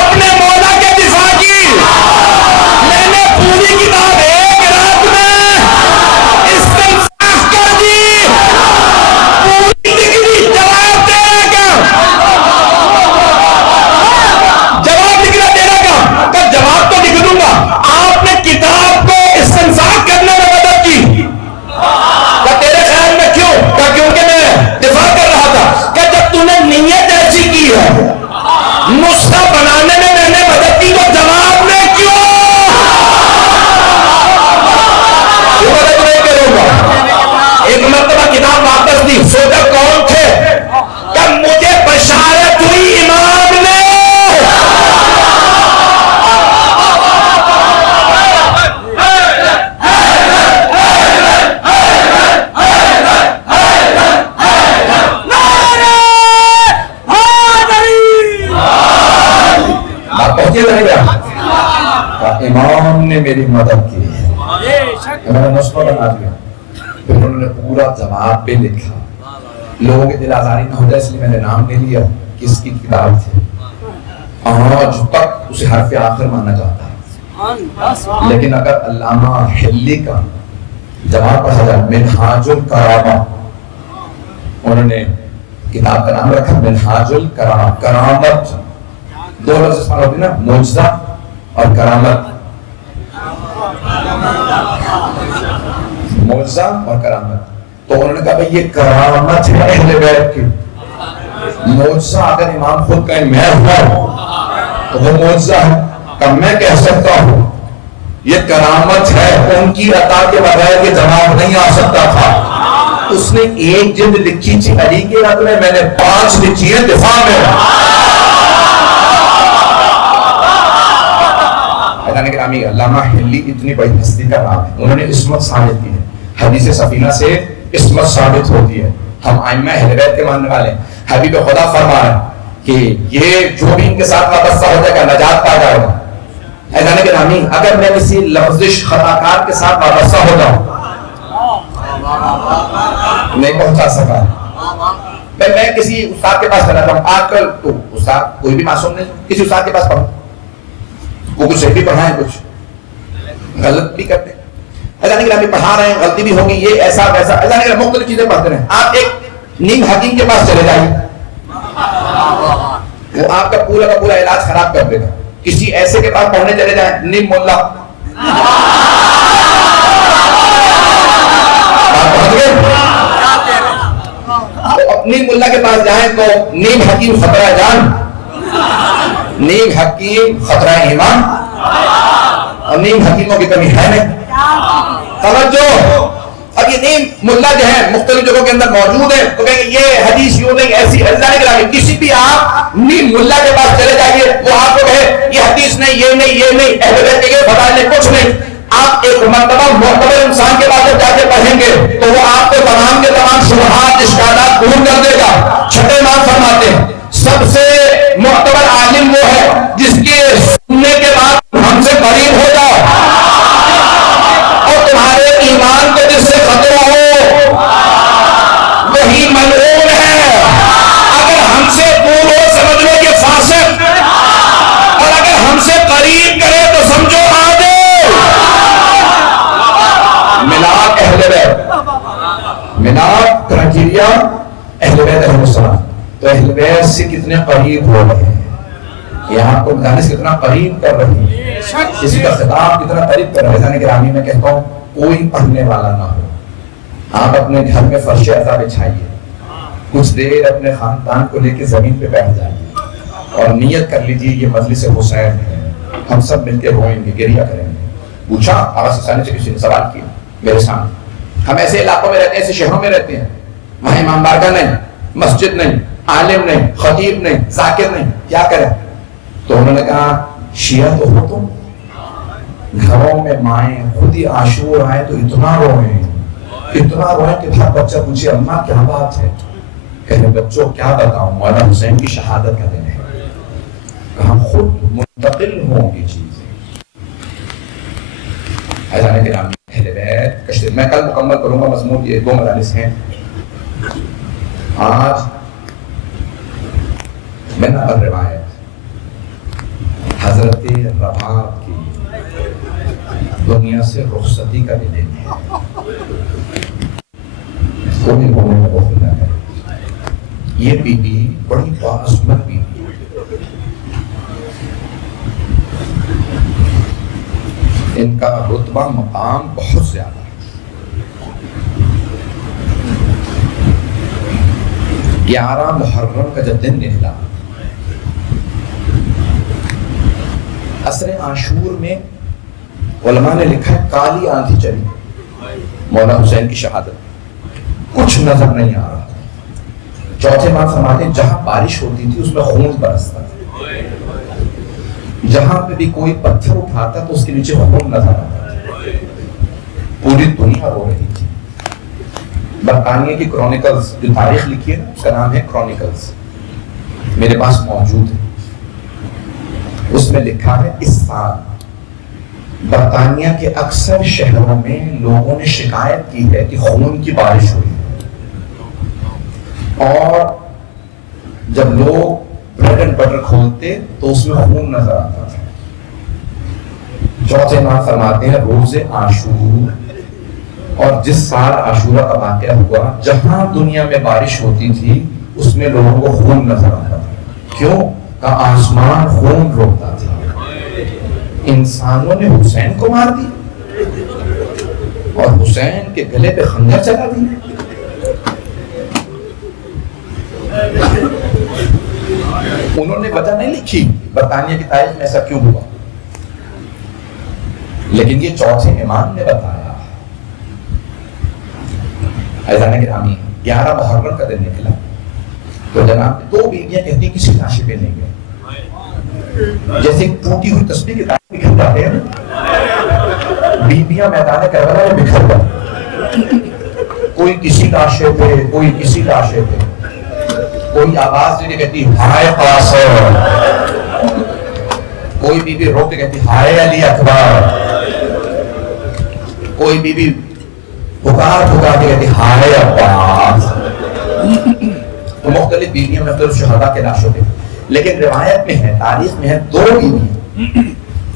اپنے مولا کے دفاع کی، میں نے پوری کتاب ایک رات میں استنساخ کر دی، پوری لکھ دی۔ جواب دینے کا جواب تو لکھ دوں گا، آپ نے کتاب کو استنساخ کرنے میں مدد کی۔ کہ تیرے خیال میں کیوں؟ کہ کیونکہ میں دفاع کر رہا تھا۔ کہ جب تو نے نیت ایسی کی ہے، نسخہ بنانے میں نے مدد کی، تو جواب میں کیوں مدد نہیں کروں گا؟ ایک مرتبہ کتاب واپس دی، سوچا کون تھے؟ کہ مجھے بشارت ہوئی امام نے۔ امام نے میری مدد کی ہے، میں نے نسخہ بنا دیا۔ پھر انہوں نے پورا جواب پہ لکھا، لوگوں کے دل آزاری نہ ہو جائے اس لیے میں نے نام لے لیا کس کی کتاب تھی۔ آج تک اسے حرف آخر مانا جاتا ہے، لیکن اگر علامہ حلی کا جواب پڑھا جائے منہاج الکرامہ، انہوں نے کتاب کا نام رکھا منہاج الکرامہ، کرامت دو لفظ استعمال ہوتی ہے نا، معجزہ اور کرامت، معجزہ اور کرامت۔ تو انہوں نے کہا بھئی یہ کرامت ہے اہل بیت کی، معجزہ اگر امام خود کہیں میں ہوں تو وہ معجزہ ہے، کہ میں کہہ سکتا ہوں یہ کرامت ہے، ان کی عطا کے بغیر یہ جواب نہیں آ سکتا تھا۔ اس نے ایک جلد لکھی تھی علی کے رد میں نے 5 لکھی ہے دفاع میں۔ علامہ حلی اتنی بڑی ہستی کا نام ہے، انہوں نے عصمت ثابت کی ہے، حدیث سفینہ سے عصمت ثابت ہوتی ہے۔ ہم ائمہ اہل بیت کے ماننے والے ہیں، حبیب خدا فرما رہے ہیں کہ یہ جو بھی ان کے ساتھ وابستہ ہو جائے گا نجات پا جائے گا۔ ایسا نہیں کہ نامی اگر میں کسی لفظش خطاکار کے ساتھ وابستہ ہو جاؤں نہیں پہنچا سکا. میں کسی استاد کے پاس چلا جاؤں, آج کل تو استاد کوئی بھی معصوم نہیں, کسی استاد کے پاس پڑھو, وہ کچھ صحیح بھی پڑھائیں کچھ غلط بھی کرتے ہیں. ایسا نہیں کہ ہم پڑھا رہے ہیں غلطی بھی ہوگی, یہ ایسا ویسا, ایسا نہیں کہ مختلف چیزیں پڑھتے رہیں. آپ ایک نیم حکیم کے پاس چلے جائیں, وہ آپ کا پورا علاج خراب کر دے گا. کسی ایسے کے پاس پڑھنے چلے جائیں, نیم ملا, نیم ملا کے پاس جائیں تو نیم حکیم خطرہ جان, نیم حکیم خطرہ ایمان, اور نیم حکیموں کی کمی ہے نہیں. توجہ, اب یہ نیم ملا جو ہے مختلف جگہوں کے اندر موجود ہے, تو کہیں گے یہ حدیث یوں نہیں ایسی, کسی بھی آپ نیم ملا کے پاس چلے جائیے, وہ آپ کو کہے یہ حدیث نہیں, یہ نہیں, یہ نہیں, اہل بیت کے فضائل کچھ نہیں. آپ ایک مرتبہ معتبر انسان کے پاس جا کے پڑھیں گے تو وہ آپ کو تمام کے تمام شبہات اشکالات دور کر دے گا. چھٹے امام فرماتے ہیں سب سے معتبر عالم وہ ہے جس کے سننے کے بعد ہم سے قریب ہو جاؤ, اور تمہارے ایمان کو جس سے خطرہ ہو وہی ملعون ہے. اگر ہم سے دور ہو سمجھ لو کہ فاسق, اور اگر ہم سے قریب کرے تو سمجھو عادل. ملاک اہل بیت, ملاک کرائٹیریا اہل بیت علیہ السلام. تو اہل بیت سے کتنے قریب ہو رہے ہیں, یہ آپ کو بتانے سے کتنا قریب کر رہی ہے, کسی کا خطاب کتنا قریب کر رہے ہیں. جانے گرامی میں کہتا ہوں کوئی پڑھنے والا نہ ہو, آپ اپنے گھر میں فرش عطا بچھائیے, کچھ دیر اپنے خاندان کو لے کے زمین پہ بیٹھ جائیے اور نیت کر لیجیے یہ مجلس حسین ہے, ہم سب مل کے روئیں گے, گریہ کریں گے. پوچھا آغاز حسین سے کسی نے سوال کیا میرے سامنے, ہم ایسے علاقوں میں رہتے ہیں, ایسے شہروں میں رہتے ہیں, وہاں امام بارگاہ نہیں, مسجد نہیں, عالم نہیں, خطیب نہیں, ذاکر نہیں, کیا کریں؟ تو انہوں نے کہا شیعہ تو ہو تم, گھروں میں مائیں خود ہی عاشور آئے تو اتنا روئیں کہ ہر بچہ پوچھے اماں کیا بات ہے, کہنے بچوں کیا بتاؤں, مولا حسین کی شہادت کا دن ہے, کہاں خود منتقل ہوں گی چیزیں. حضرت کرام اہل بیت کشتر, میں کل مکمل کروں گا مضمون, یہ 2 مجالس ہیں. آج میں نقل روایت حضرت رباب کی دنیا سے رخصتی کا بھی دن ہے. کوئی بولنے میں بہت نہ ہے. یہ بی بی بڑی باعظمت بی بی, ان کا رتبہ مقام بہت زیادہ ہے. 11 محرم کا جب دن نکلا, عصر عاشور میں علماء نے لکھا ہے کالی آندھی چلی, مولا حسین کی شہادت, کچھ نظر نہیں آ رہا تھا. چوتھے امام فرماتے ہیں جہاں بارش ہوتی تھی اس میں خون برستا تھا, جہاں پہ بھی کوئی پتھر اٹھاتا تو اس کے نیچے خون نظر آتا تھا. پوری دنیا رو رہی تھی. برطانیہ کی کرونیکلز جو تاریخ لکھی ہے نا, اس کا نام ہے کرونیکلز, میرے پاس موجود ہے. اس میں لکھا ہے اس سال برطانیہ کے اکثر شہروں میں لوگوں نے شکایت کی ہے کہ خون کی بارش ہوئی ہے, اور جب لوگ بریڈ اینڈ بٹر کھولتے تو اس میں خون نظر آتا تھا. چوتھے امام فرماتے ہیں روز عاشور, اور جس سال عاشورہ کا واقعہ ہوا جہاں دنیا میں بارش ہوتی تھی اس میں لوگوں کو خون نظر آتا تھا. کیوں؟ کہ آسمان خون روکتا تھا. انسانوں نے حسین کو مار دی اور حسین کے گلے پہ خنجر چلا دی. انہوں نے وجہ نہیں لکھی برطانیہ کی تاریخ میں ایسا کیوں ہوا, لیکن یہ چوتھے امام نے بتایا. ایزانے گرامی 11 محرم کا دن نکلا تو جناب 2 بیویاں کہتی کسی لاشے پہ نہیں گئے, جیسے ٹوٹی ہوئی تسبیح کے دانے بکھر جاتے ہیں, بیویاں میدان کربلا میں بکھر گئے. کوئی کسی لاشے پہ, کوئی کسی لاشے پہ, کوئی آواز دے کے کہتی ہائے قاسم, کوئی بیوی رو کے کہتی ہائے علی اکبر, کوئی بیوی پکار پکار کے کہتی ہائے ابا. بیویوں مختلف شہداء کے لاشوں پہ، لیکن روایت میں ہے، تاریخ میں ہے 2 بیویاں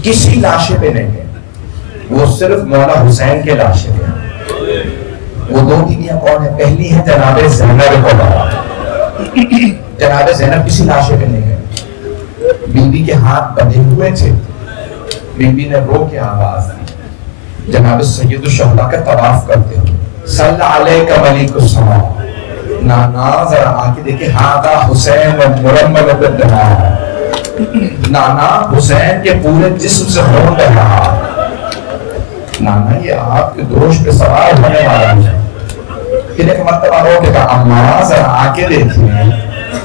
کسی لاشے پہ نہیں گئے، وہ صرف مولا حسین کے لاشے پہ ہیں۔ وہ 2 بیویاں کون ہیں؟ پہلی ہے جناب زینب کو بابا، جناب زینب کسی لاشے پہ نہیں گئے، بیوی کے ہاتھ بندھے ہوئے تھے، بیوی نے رو کے آواز دی، جناب سید الشہداء کا طواف کرتے ہوئے، صلی علیہ ملک السماء، نانا ذرا آنکھ دیکھیں، ہاں حسین مرمل بالدماء، نانا حسین کے پورے جسم سے خون بہ رہا، نانا یہ آپ کے دوش پہ سوار ہونے والا ہے۔ پھر ایک مرتبہ رو کے کہا، اماں ذرا آنکھ دیکھیں،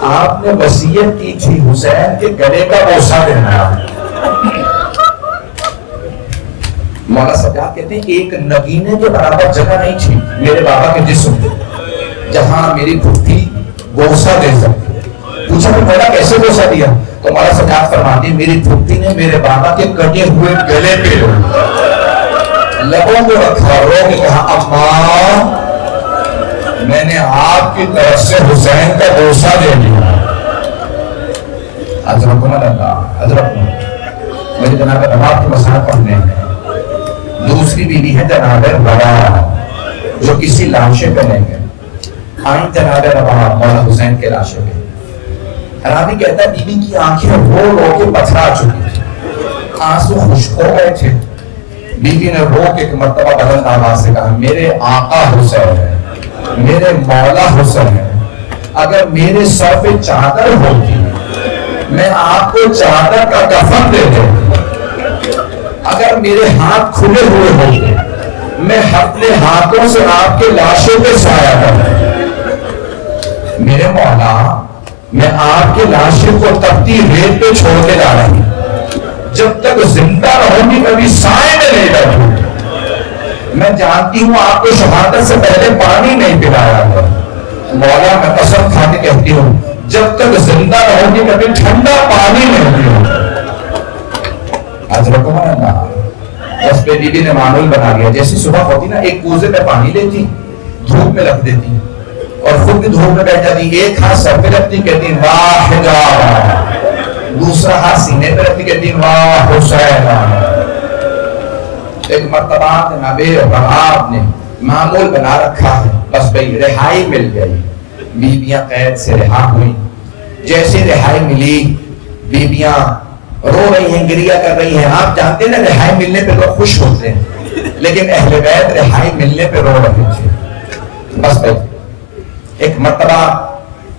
آپ نے وصیت کی تھی حسین کے گلے کا بوسہ دینا۔ مولا سجاد کہتے ہیں ایک نگینے کے برابر جگہ نہیں تھی میرے بابا کے جسم جہاں میری پھوپھی بوسہ دے سکتی۔ پوچھا کہ مولا کیسے بوسہ دیا؟ تو مولا سجاد فرماتے ہیں میری پھوپھی نے میرے بابا کے کٹے ہوئے گلے پہ لبوں کو رکھا، رو کے کہا، اماں میں نے آپ کی طرف سے حسین کا بوسہ دے دیا۔ حضرتکم اللہ، حضرتکم مجھے جناب رباب کے مسائل پڑھنے ہیں۔ دوسری بیوی ہے جناب رباب جو کسی لاشے پہ نہیں گئے، آئیں جناب رباب مولا حسین کے لاشے پہ۔ راوی کہتا ہے بیوی کی آنکھیں رو رو کے پتھرا چکی تھی، آنسو خشک ہو گئے تھے۔ بیوی نے رو کے ایک مرتبہ بلند آواز سے کہا، میرے آقا حسین ہے، میرے مولا حسین ہے، اگر میرے سر پہ چادر ہوتی میں آپ کو چادر کا کفن دے دوں، اگر میرے ہاتھ کھلے ہوئے ہوتے میں اپنے ہاتھوں سے آپ کے لاشوں پہ سایہ کروں۔ میرے مولا میں آپ کے لاشوں کو تپتی ریت پہ چھوڑ کے جا رہی ہوں، جب تک زندہ رہوں گی کبھی سائے میں نہیں بیٹھوں۔ میں جانتی ہوں آپ کو شہادت سے پہلے پانی نہیں پلایا ہے، مولا میں قسم کھا کے کہتی ہوں جب تک زندہ رہوں گی کبھی ٹھنڈا پانی نہیں پیوں۔ حضرتکم اللہ، بس پہ بیوی نے معمول بنا لیا، جیسی صبح ہوتی نا ایک کوزے میں پانی لیتی، دھوپ میں رکھ دیتی اور خود بھی دھوپ میں بیٹھ جاتی، ایک ہاتھ سر پہ رکھتی کہتی واہ حجاب، دوسرا ہاتھ سینے پہ رکھتی کہتی واہ حسین۔ ایک مرتبہ جناب رباب نے معمول بنا رکھا ہے، بس بھئی رہائی مل گئی، بیویاں قید سے رہا ہوئی، جیسے رہائی ملی بیویاں رو رہی ہیں، گریہ کر رہی ہیں۔ آپ جانتے ہیں نا رہائی ملنے پہ لوگ خوش ہوتے ہیں، لیکن اہل بیت رہائی ملنے پہ رو رہے تھے۔ بس بھئی ایک مرتبہ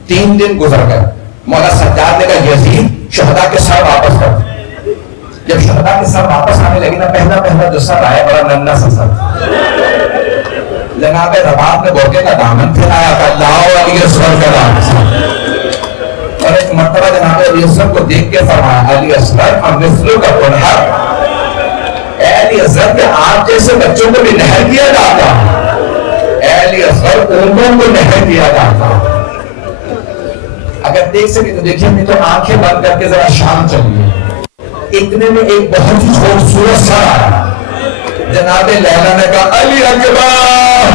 3 دن گزر گئے، مولا سجاد نے کہا یزید شہداء کے سر واپس کر۔ جب شہداء کے سر واپس آنے لگی نا، پہلا جو سر آیا بڑا ننھا سا سر، جناب رباب نے بوکے کا دامن پھیلایا، کہا لاؤ علی اصغر کا دامن، اور ایک مرتبہ جناب علی اصغر کو دیکھ کے فرمایا علی اصغر مثلو کا انہر، اے علی اصغر کہ آپ جیسے بچوں کو بھی نہر کیا جاتا، اے علی اصغر اونٹوں کو نہر کیا جاتا۔ اگر دیکھ سکے تو دیکھیں، نہیں تو آنکھیں بند کر کے ذرا شام چلیے۔ اتنے میں ایک بہت ہی خوبصورت سا آیا، جناب لیلا نے کہا علی اکبر،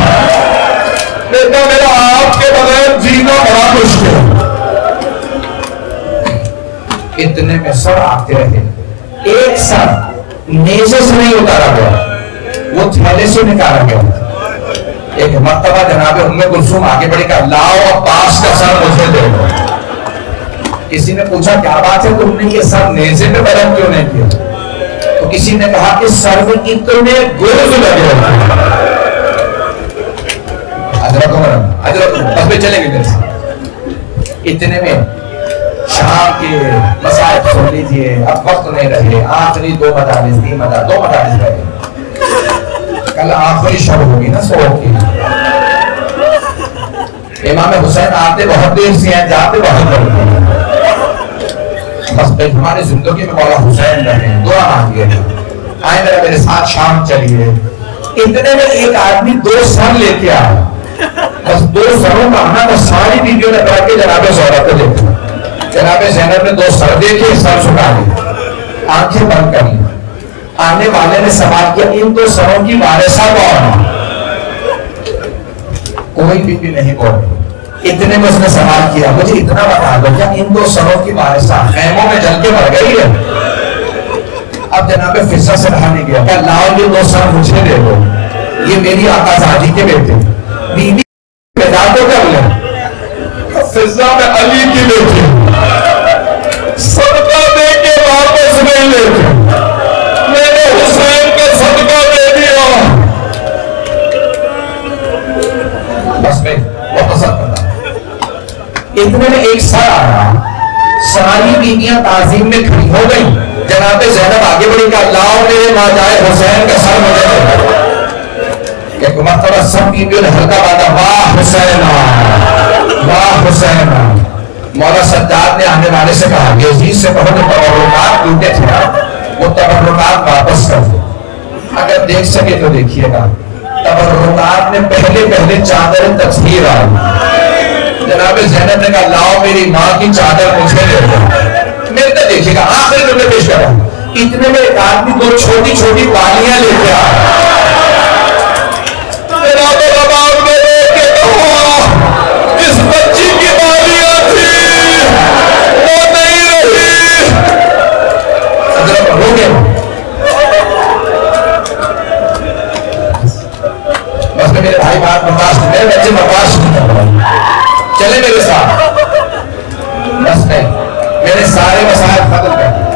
بیٹا میرا آپ کے بغیر جینا بڑا مشکل۔ اتنے میں سر آتے رہے، ایک سر نیزے سے نہیں اتارا گیا، وہ تھیلے سے نکالا گیا۔ ایک مرتبہ جناب ام کلثوم آگے بڑھی، کہا لاؤ عباس کا سر مجھے دے دو۔ کسی نے پوچھا کیا بات ہے تم نے یہ سر نیزے میں بلند کیوں نہیں کیا؟ تو کسی نے کہا کہ سر میں اتنے گرز لگے ہوتے ہیں۔ حضرت بس میں چلیں گے اتنے میں شام کے مسائل سن لیجئے، اب وقت نہیں رہے، آخری 2 مدارس 3 مدارس 2 مدارس رہے، کل آخری شب ہوگی نا صبح کی۔ امام حسین آتے بہت دیر سے ہیں، جاتے بہت دیر سے، بس بھائی ہماری زندگی میں مولا حسین رہے، دعا مانگیے، آئیں میرا میرے ساتھ شام چلیے۔ اتنے میں ایک آدمی 2 سر لے کے آیا، بس 2 سروں کا آنا تو ساری بیویوں نے کہا کہ جناب زہرا کو دیکھو۔ جناب زینب نے 2 سر دیکھے، سر چھکا لی، آنکھیں بند کری۔ آنے والے نے سوال کیا ان 2 سروں کی وارثہ کون ہے؟ کوئی بیوی نہیں بول رہی۔ اتنے میں اس نے سوال کیا مجھے اتنا بتا دو کیا ان 2 سروں کی بارشہ خیموں میں جل کے مر گئی ہے؟ اب جناب فضہ سے رہا نہیں گیا کہ لاؤ یہ 2 سر مجھے دے دو، یہ میری آقا زادی کے بیٹے بیوی پیدا تو کر لیں، فضہ میں علی کی بیٹی صدقہ دے کے واپس نہیں لیتے، میں نے حسین کا صدقہ دے دیا، بس میں وہ پسند کرتا۔ اتنے میں ایک سر آیا، ساری بیویاں تعظیم میں کھڑی ہو گئی، جناب زینب آگے بڑھی کہ لاؤ میرے ماجائے حسین کا سر مجھے دے۔ ایک مرتبہ سب بیویوں نے ہلکا باندھا، واہ حسین واہ حسین۔ مولا سجاد نے آنے والے سے کہا یزید سے کہو جو تبرکات ٹوٹے تھے وہ تبرکات واپس کر دو، اگر دیکھ سکے تو دیکھیے گا تبرکات میں پہلے چادر تطہیر آئی، جناب زینب نے کہا لاؤ میری ماں کی چادر مجھے دے دو، میرے تو دیکھیے گا آخر جملے پیش کر رہا ہوں۔ اتنے میں ایک آدمی 2 چھوٹی چھوٹی بالیاں لے کے آیا، جناب رباب نے دیکھ کے کہا اس بچی کی بالیاں تھی وہ نہیں رہی، حضرت ہو گئے بس میرے بھائی بات برداشت میرے بچے برداشت نہیں کر رہا، چلے میرے ساتھ، بس نہیں میرے سارے مسائل ختم کر دیں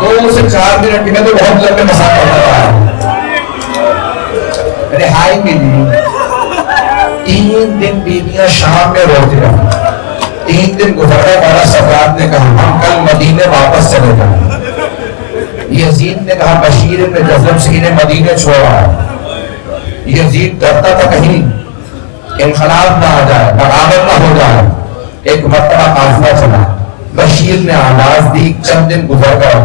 2 سے 4 منٹ میں تو بہت لمبے مسائل پڑھتا ہے۔ رہائی ملی 3 دن بیویاں شام میں روتی رہی، 3 دن گزرے مولا سجاد نے کہا ہم کل مدینے واپس چلے جائیں، یزید نے کہا بشیر بن جذب نے مدینے چھوڑا، یزید ڈرتا تھا کہیں انقلاب نہ آ جائے بغاوت نہ ہو جائے، ایک مرتبہ قافلہ چلا، بشیر نے آواز دی چند دن گزر کر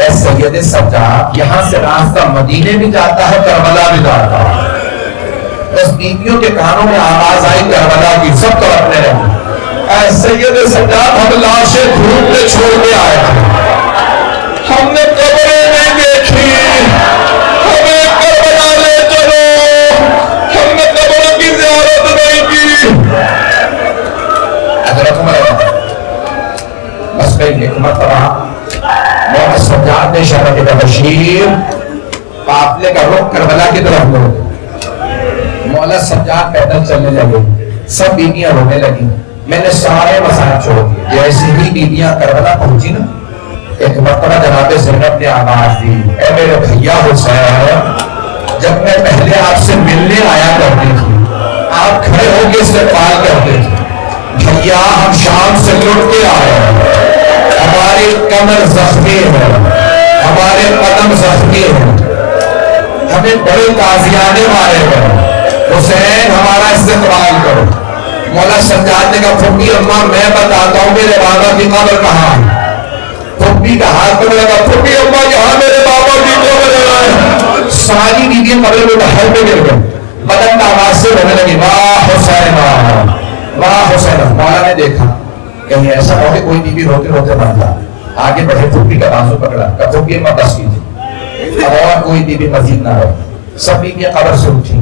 اے سید سجاد یہاں سے راستہ مدینے بھی جاتا ہے کربلا بھی جاتا ہے، بس بیویوں کے کانوں میں آواز آئی کربلا کی، سب تو اپنے رہے اے سید سجاد ہم لاشیں دھوپ میں چھوڑ کے آئے ہیں، ہم نے قبریں نہیں دیکھی، ہمیں کربلا لے چلو، ہم نے قبروں کی زیارت نہیں کی۔ حضرت عمر بس گئی ایک مرتبہ مولا سجاد نے اشارہ کیا بشیر قافلے کا رخ کربلا کی طرف لو، مولا سجاد پیدل چلنے لگے، سب بیویاں رونے لگی، میں نے سارے مسائل چھوڑ دیے، جیسے ہی بیویاں کربلا پہنچی نا ایک مرتبہ جناب زینب نے آواز دی اے میرے بھیا حسین جب میں پہلے آپ سے ملنے آیا کرتی تھی آپ کھڑے ہو کے استقبال کرتے تھے، بھیا ہم شام سے لٹ کے آئے ہیں، ہماری کمر زخمی ہے، ہمارے قدم زخمی ہیں، ہمیں بڑے تازیانے مارے ہیں، حسین ہمارا استقبال کرو۔ مولا سجاد نے کہا پھپھی اماں میں بتاتا ہوں میرے بابا کی قبر کہاں ہے، پھپھی کا ہاتھ پہ لگا پھپھی اماں یہاں میرے بابا کی قبر ہے، ساری بیویاں قبر میں بہر میں گر گئے، بدن کا آواز سے ہونے لگی واہ حسین واہ حسین۔ مولا نے دیکھا کہیں ایسا ہو کہ کوئی بیوی روتے روتے مر جائے، آگے بڑھے پھپھی کا بازو پکڑا کہ پھپھی اماں بس کیجیے اور کوئی بیوی مزید نہ رہے، سب بیویاں قبر سے اٹھی،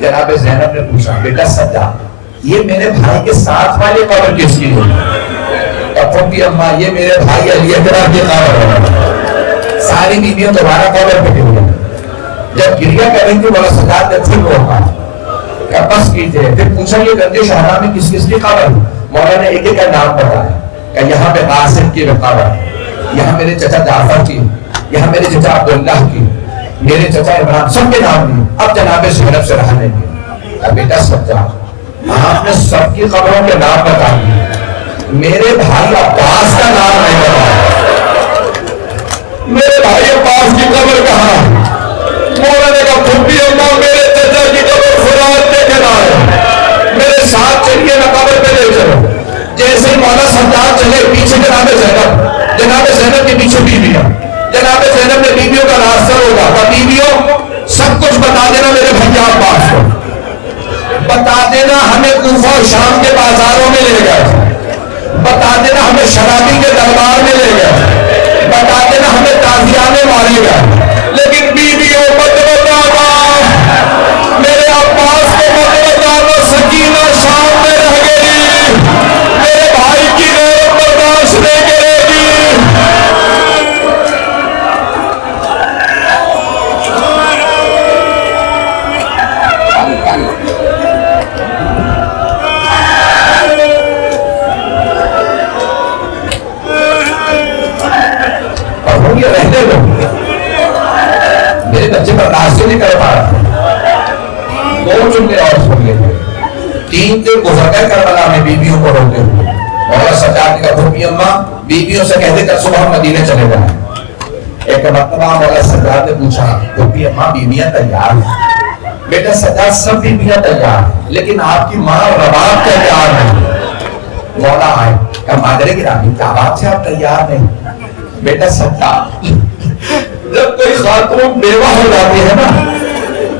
جناب زینب نے پوچھا بیٹا سجاد یہ میرے بھائی کے ساتھ والی قبر کس کی ہے؟ پھپھی اماں یہ میرے بھائی علی اکبر کی قبر ہے۔ ساری بیویاں دوبارہ قبر پہ گر گئی، جب گریا کر رہی تھی مولا سجاد نے پھر روکا کہ بس کیجیے، پھر پوچھا یہ گنجے شہرہ میں کس کس کی قبر ہے؟ مولا نے ایک ایک کا نام بتایا کہ یہاں پہ قاسم کی قبر ہے، یہاں میرے چچا جعفر کی، یہاں میرے چچا عبداللہ کی، میرے چچا عمران، سب کے نام لیے۔ اب جناب زینب سے رہنے گئے اب بیٹا سجاد آپ نے سب کی قبروں کے نام بتا دیے، میرے بھائی عباس کا نام نہیں بتایا، میرے بھائی عباس کی قبر کہاں ہے؟ مولا نے کہا پھپھی اماں میرے چچا کی قبر فرات کے کنارے، میرے ساتھ چلیے میں قبر پہ لے چلو۔ جیسے ہی مولا سجاد چلے پیچھے جناب زینب کے پیچھے بیویاں، جناب زینب نے بیویوں کا راستہ روکا تھا، بیویوں سب کچھ بتا دینا میرے بھیا عباس کو، بتا دینا ہمیں کوفہ اور شام کے بازاروں میں لے گئے، بتا دینا ہمیں شرابی کے دربار میں لے گئے، بتا دینا ہمیں تازیانے مارے گئے، لیکن بیویوں مت بتانا، میرے عباس کو مت بتانا، سکینہ شام نہیں کر پا رہے. 2 جملے اور سن لیتے. 3 دن گزر گئے کربلا میں بیویوں کو روتے ہوئے. مولا سجاد نے کہا پھوپھی اماں بیویوں سے کہتے کل صبح مدینے چلے جائیں. ایک مرتبہ مولا سجاد نے پوچھا پھوپھی اماں بیویاں تیار ہیں؟ بیٹا سجاد سب بیویاں تیار ہیں لیکن آپ کی ماں رباب تیار نہیں. مولا آئے کہا مادر گرامی کیا بات ہے آپ تیار نہیں؟ بیٹا سجاد جب کوئی خاتون بیوہ ہو جاتی ہے نا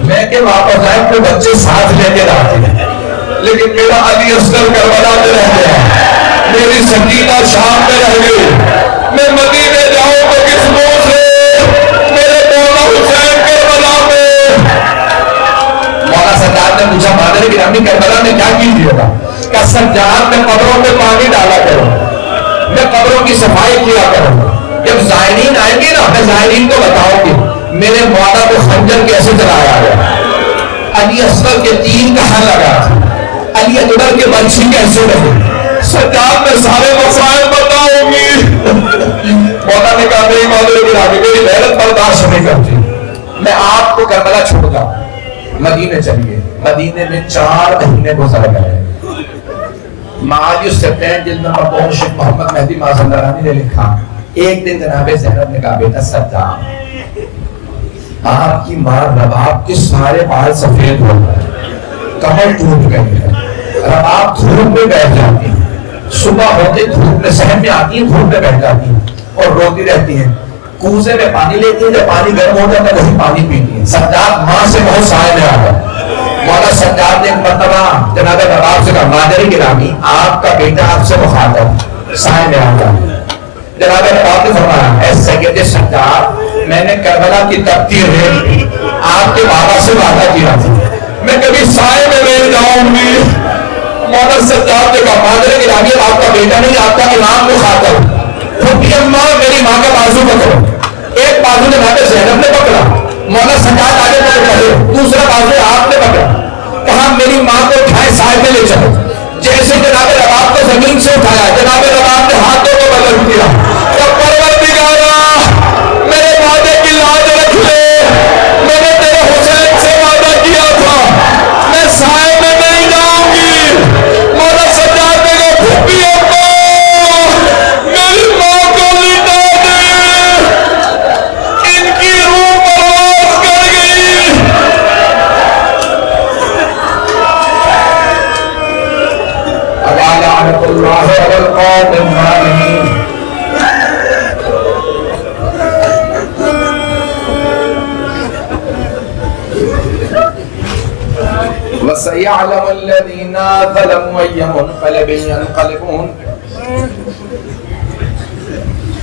میں کہ واپس آئے کوئی بچے ساتھ لے کے جاتے ہیں لیکن میرا علی اصغر کربلا میں رہ گیا, میری سکینہ شام میں رہ گئی, میں مدینے جاؤں تو کس منہ سے, میرے مولا حسین کربلا میں. مولا سجاد نے پوچھا مادر گرامی کربلا میں کیا کیجیے گا؟ کہ سجاد میں قبروں پہ پانی ڈالا کروں, میں قبروں کی صفائی کیا کروں, جب زائرین آئیں گے نا میں زائرین کو بتاؤں گی میرے مولا کو خنجر کیسے چلایا گیا, علی اصغر کے تین کہاں لگا تھا, علی اکبر کے بنشی کیسے رہے, سجاد میں سارے مسائل بتاؤں گی. مولا نے کہا نہیں مادر گرامی میری غیرت برداشت نہیں کرتی, میں آپ کو کربلا چھوڑ جاؤں, مدینے چلیے. مدینے میں 4 مہینے گزر گئے. معالی السبتین جلد نمبر 2 شیخ محمد مہدی مازندرانی نے لکھا ایک دن جناب زینب نے کہا بیٹا سجاد آپ کی ماں رباب کے سارے بال سفید ہو گئے, کمر ٹوٹ گئی ہے, رباب دھوپ میں بیٹھ جاتی ہے, صبح ہوتے دھوپ میں صحن میں آتی ہیں دھوپ میں بیٹھ جاتی ہیں اور روتی رہتی ہیں, کوزے میں پانی لیتی ہیں, جب پانی گرم ہو جاتا ہے وہی پانی پیتی ہیں. سجاد ماں سے بہت سائے میں آ گئے. مولا سجاد نے ایک مرتبہ جناب رباب سے کہا مادر گرامی آپ کا بیٹا آپ سے مخاطب سائے میں آ گیا. جناب رباب نے فرمایا اے سید سجاد میں نے کربلا کی تبدیل ہے آپ کے بابا سے وعدہ کیا تھا میں کبھی سائے میں بیٹھ جاؤں گی. مولا سجاد نے کہا مادر گرامی آپ کا بیٹا نہیں آپ کا امام مخاطب. پھوپھی اماں میری ماں کا بازو پکڑو. ایک بازو جناب زینب نے پکڑا, مولا سجاد آگے بڑھ پڑے, دوسرا بازو آپ نے پکڑا, کہا میری ماں کو اٹھائے سائے میں لے چلو. جیسے جناب رباب کو زمین سے اٹھایا جناب رباب نے ہاتھوں کو بدل دیا. پروردگارا میرے وعدے کی لاج رکھ لے, میں نے تیرے حسین سے وعدہ کیا تھا میں سائے میں نہیں جاؤں گی. مولا سجاد نے کہا پھوپھی اماں میری ماں کو لٹا دے, ان کی روح پرواز کر گئی. لعنت اللہ علی القوم الظالمین. وَسَيَعْلَمُ الَّذِينَ ظَلَمُوا أَيَّ مُنْقَلِبٍ يَنْقَلِبُونَ.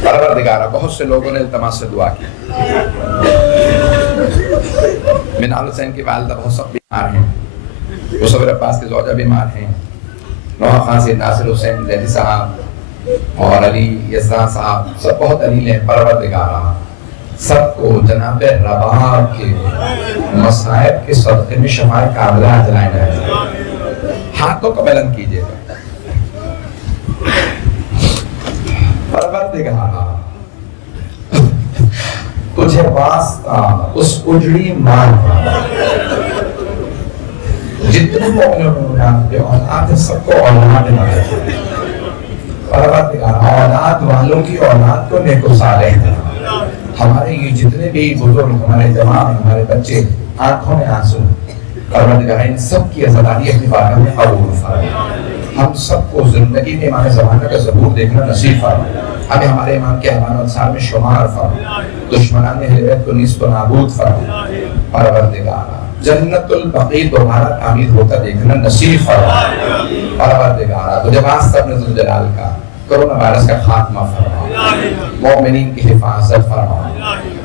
پروردگارہ بہت سے لوگوں نے التماس سے دعا کی. منال حسین کی والدہ بہت سخت بیمار ہیں, مصور عباس کی زوجہ بیمار ہیں, نوح خان سے ناصر حسین زیدی صاحب اور علی یزدان صاحب سب بہت علیل ہیں. پروردگارہ سب کو جناب رباب کے مصائب کے صدقے میں شفاعت کاملہ دلائیں جائیں. ہاتھوں کو بلند کیجئے گا. پروردگارہ تجھے واسطہ اس اجڑی ماں جتنے مومنوں نے اولاد سب کو اولاد ملے. پروردگارہ اولاد والوں کی اولاد کو نیک و صالح دے. ہمارے یہ جتنے بھی بزرگ ہمارے جوان ہمارے بچے آنکھوں میں آنسو, پروردگار ان سب کی عزاداری اپنی بارگاہ میں قبول فرما. ہم سب کو زندگی میں امام زمانہ کا ظہور دیکھنا نصیب فرما. ہمیں ہمارے امام کے احوال و انصار میں شمار فرما. دشمنان اہل بیت کو نیست و نابود فرما. پروردگار جنت البقیع دوبارہ تعمیر ہوتا دیکھنا نصیب فرما. پروردگار تجھے واسطہ اپنے ذوالجلال کا کرونا وائرس کا خاتمہ فرما, مومنین کی حفاظت فرما.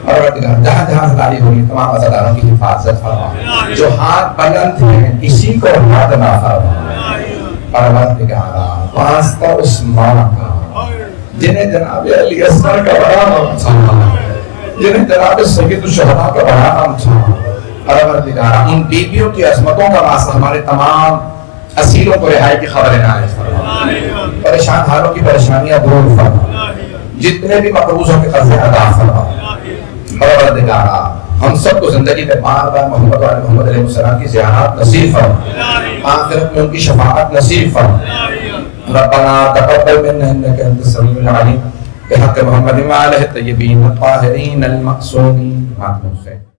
پروردگار جہاں جہاں ہلالی ہوئی تمام عزاداروں کی حفاظت فرما. جو ہاتھ بلند ہیں کسی کو ہاتھ نہ فرما. پروردگار واسطہ اس ماں کا جنہیں جناب علی اصغر کا بڑا نام تھا, جنہیں جناب سید الشہداء کا بڑا نام تھا. پروردگار ان بیویوں کی عظمتوں کا واسطہ ہمارے تمام اسیروں کو رہائی کی خبر عنایت فرما. پریشان حالوں کی پریشانیاں دور فرما. جتنے بھی مقروضوں کے قرضے ادا فرما. پروردگار ہم سب کو زندگی میں بار بار محمد وعلی محمد علیہ السلام کی زیارت نصیب فرما، آخرت میں ان کی شفاعت نصیب فرما۔ ربنا تقبل منا انك انت السميع العليم بحق محمد وعلى اله الطيبين الطاهرين المعصومين.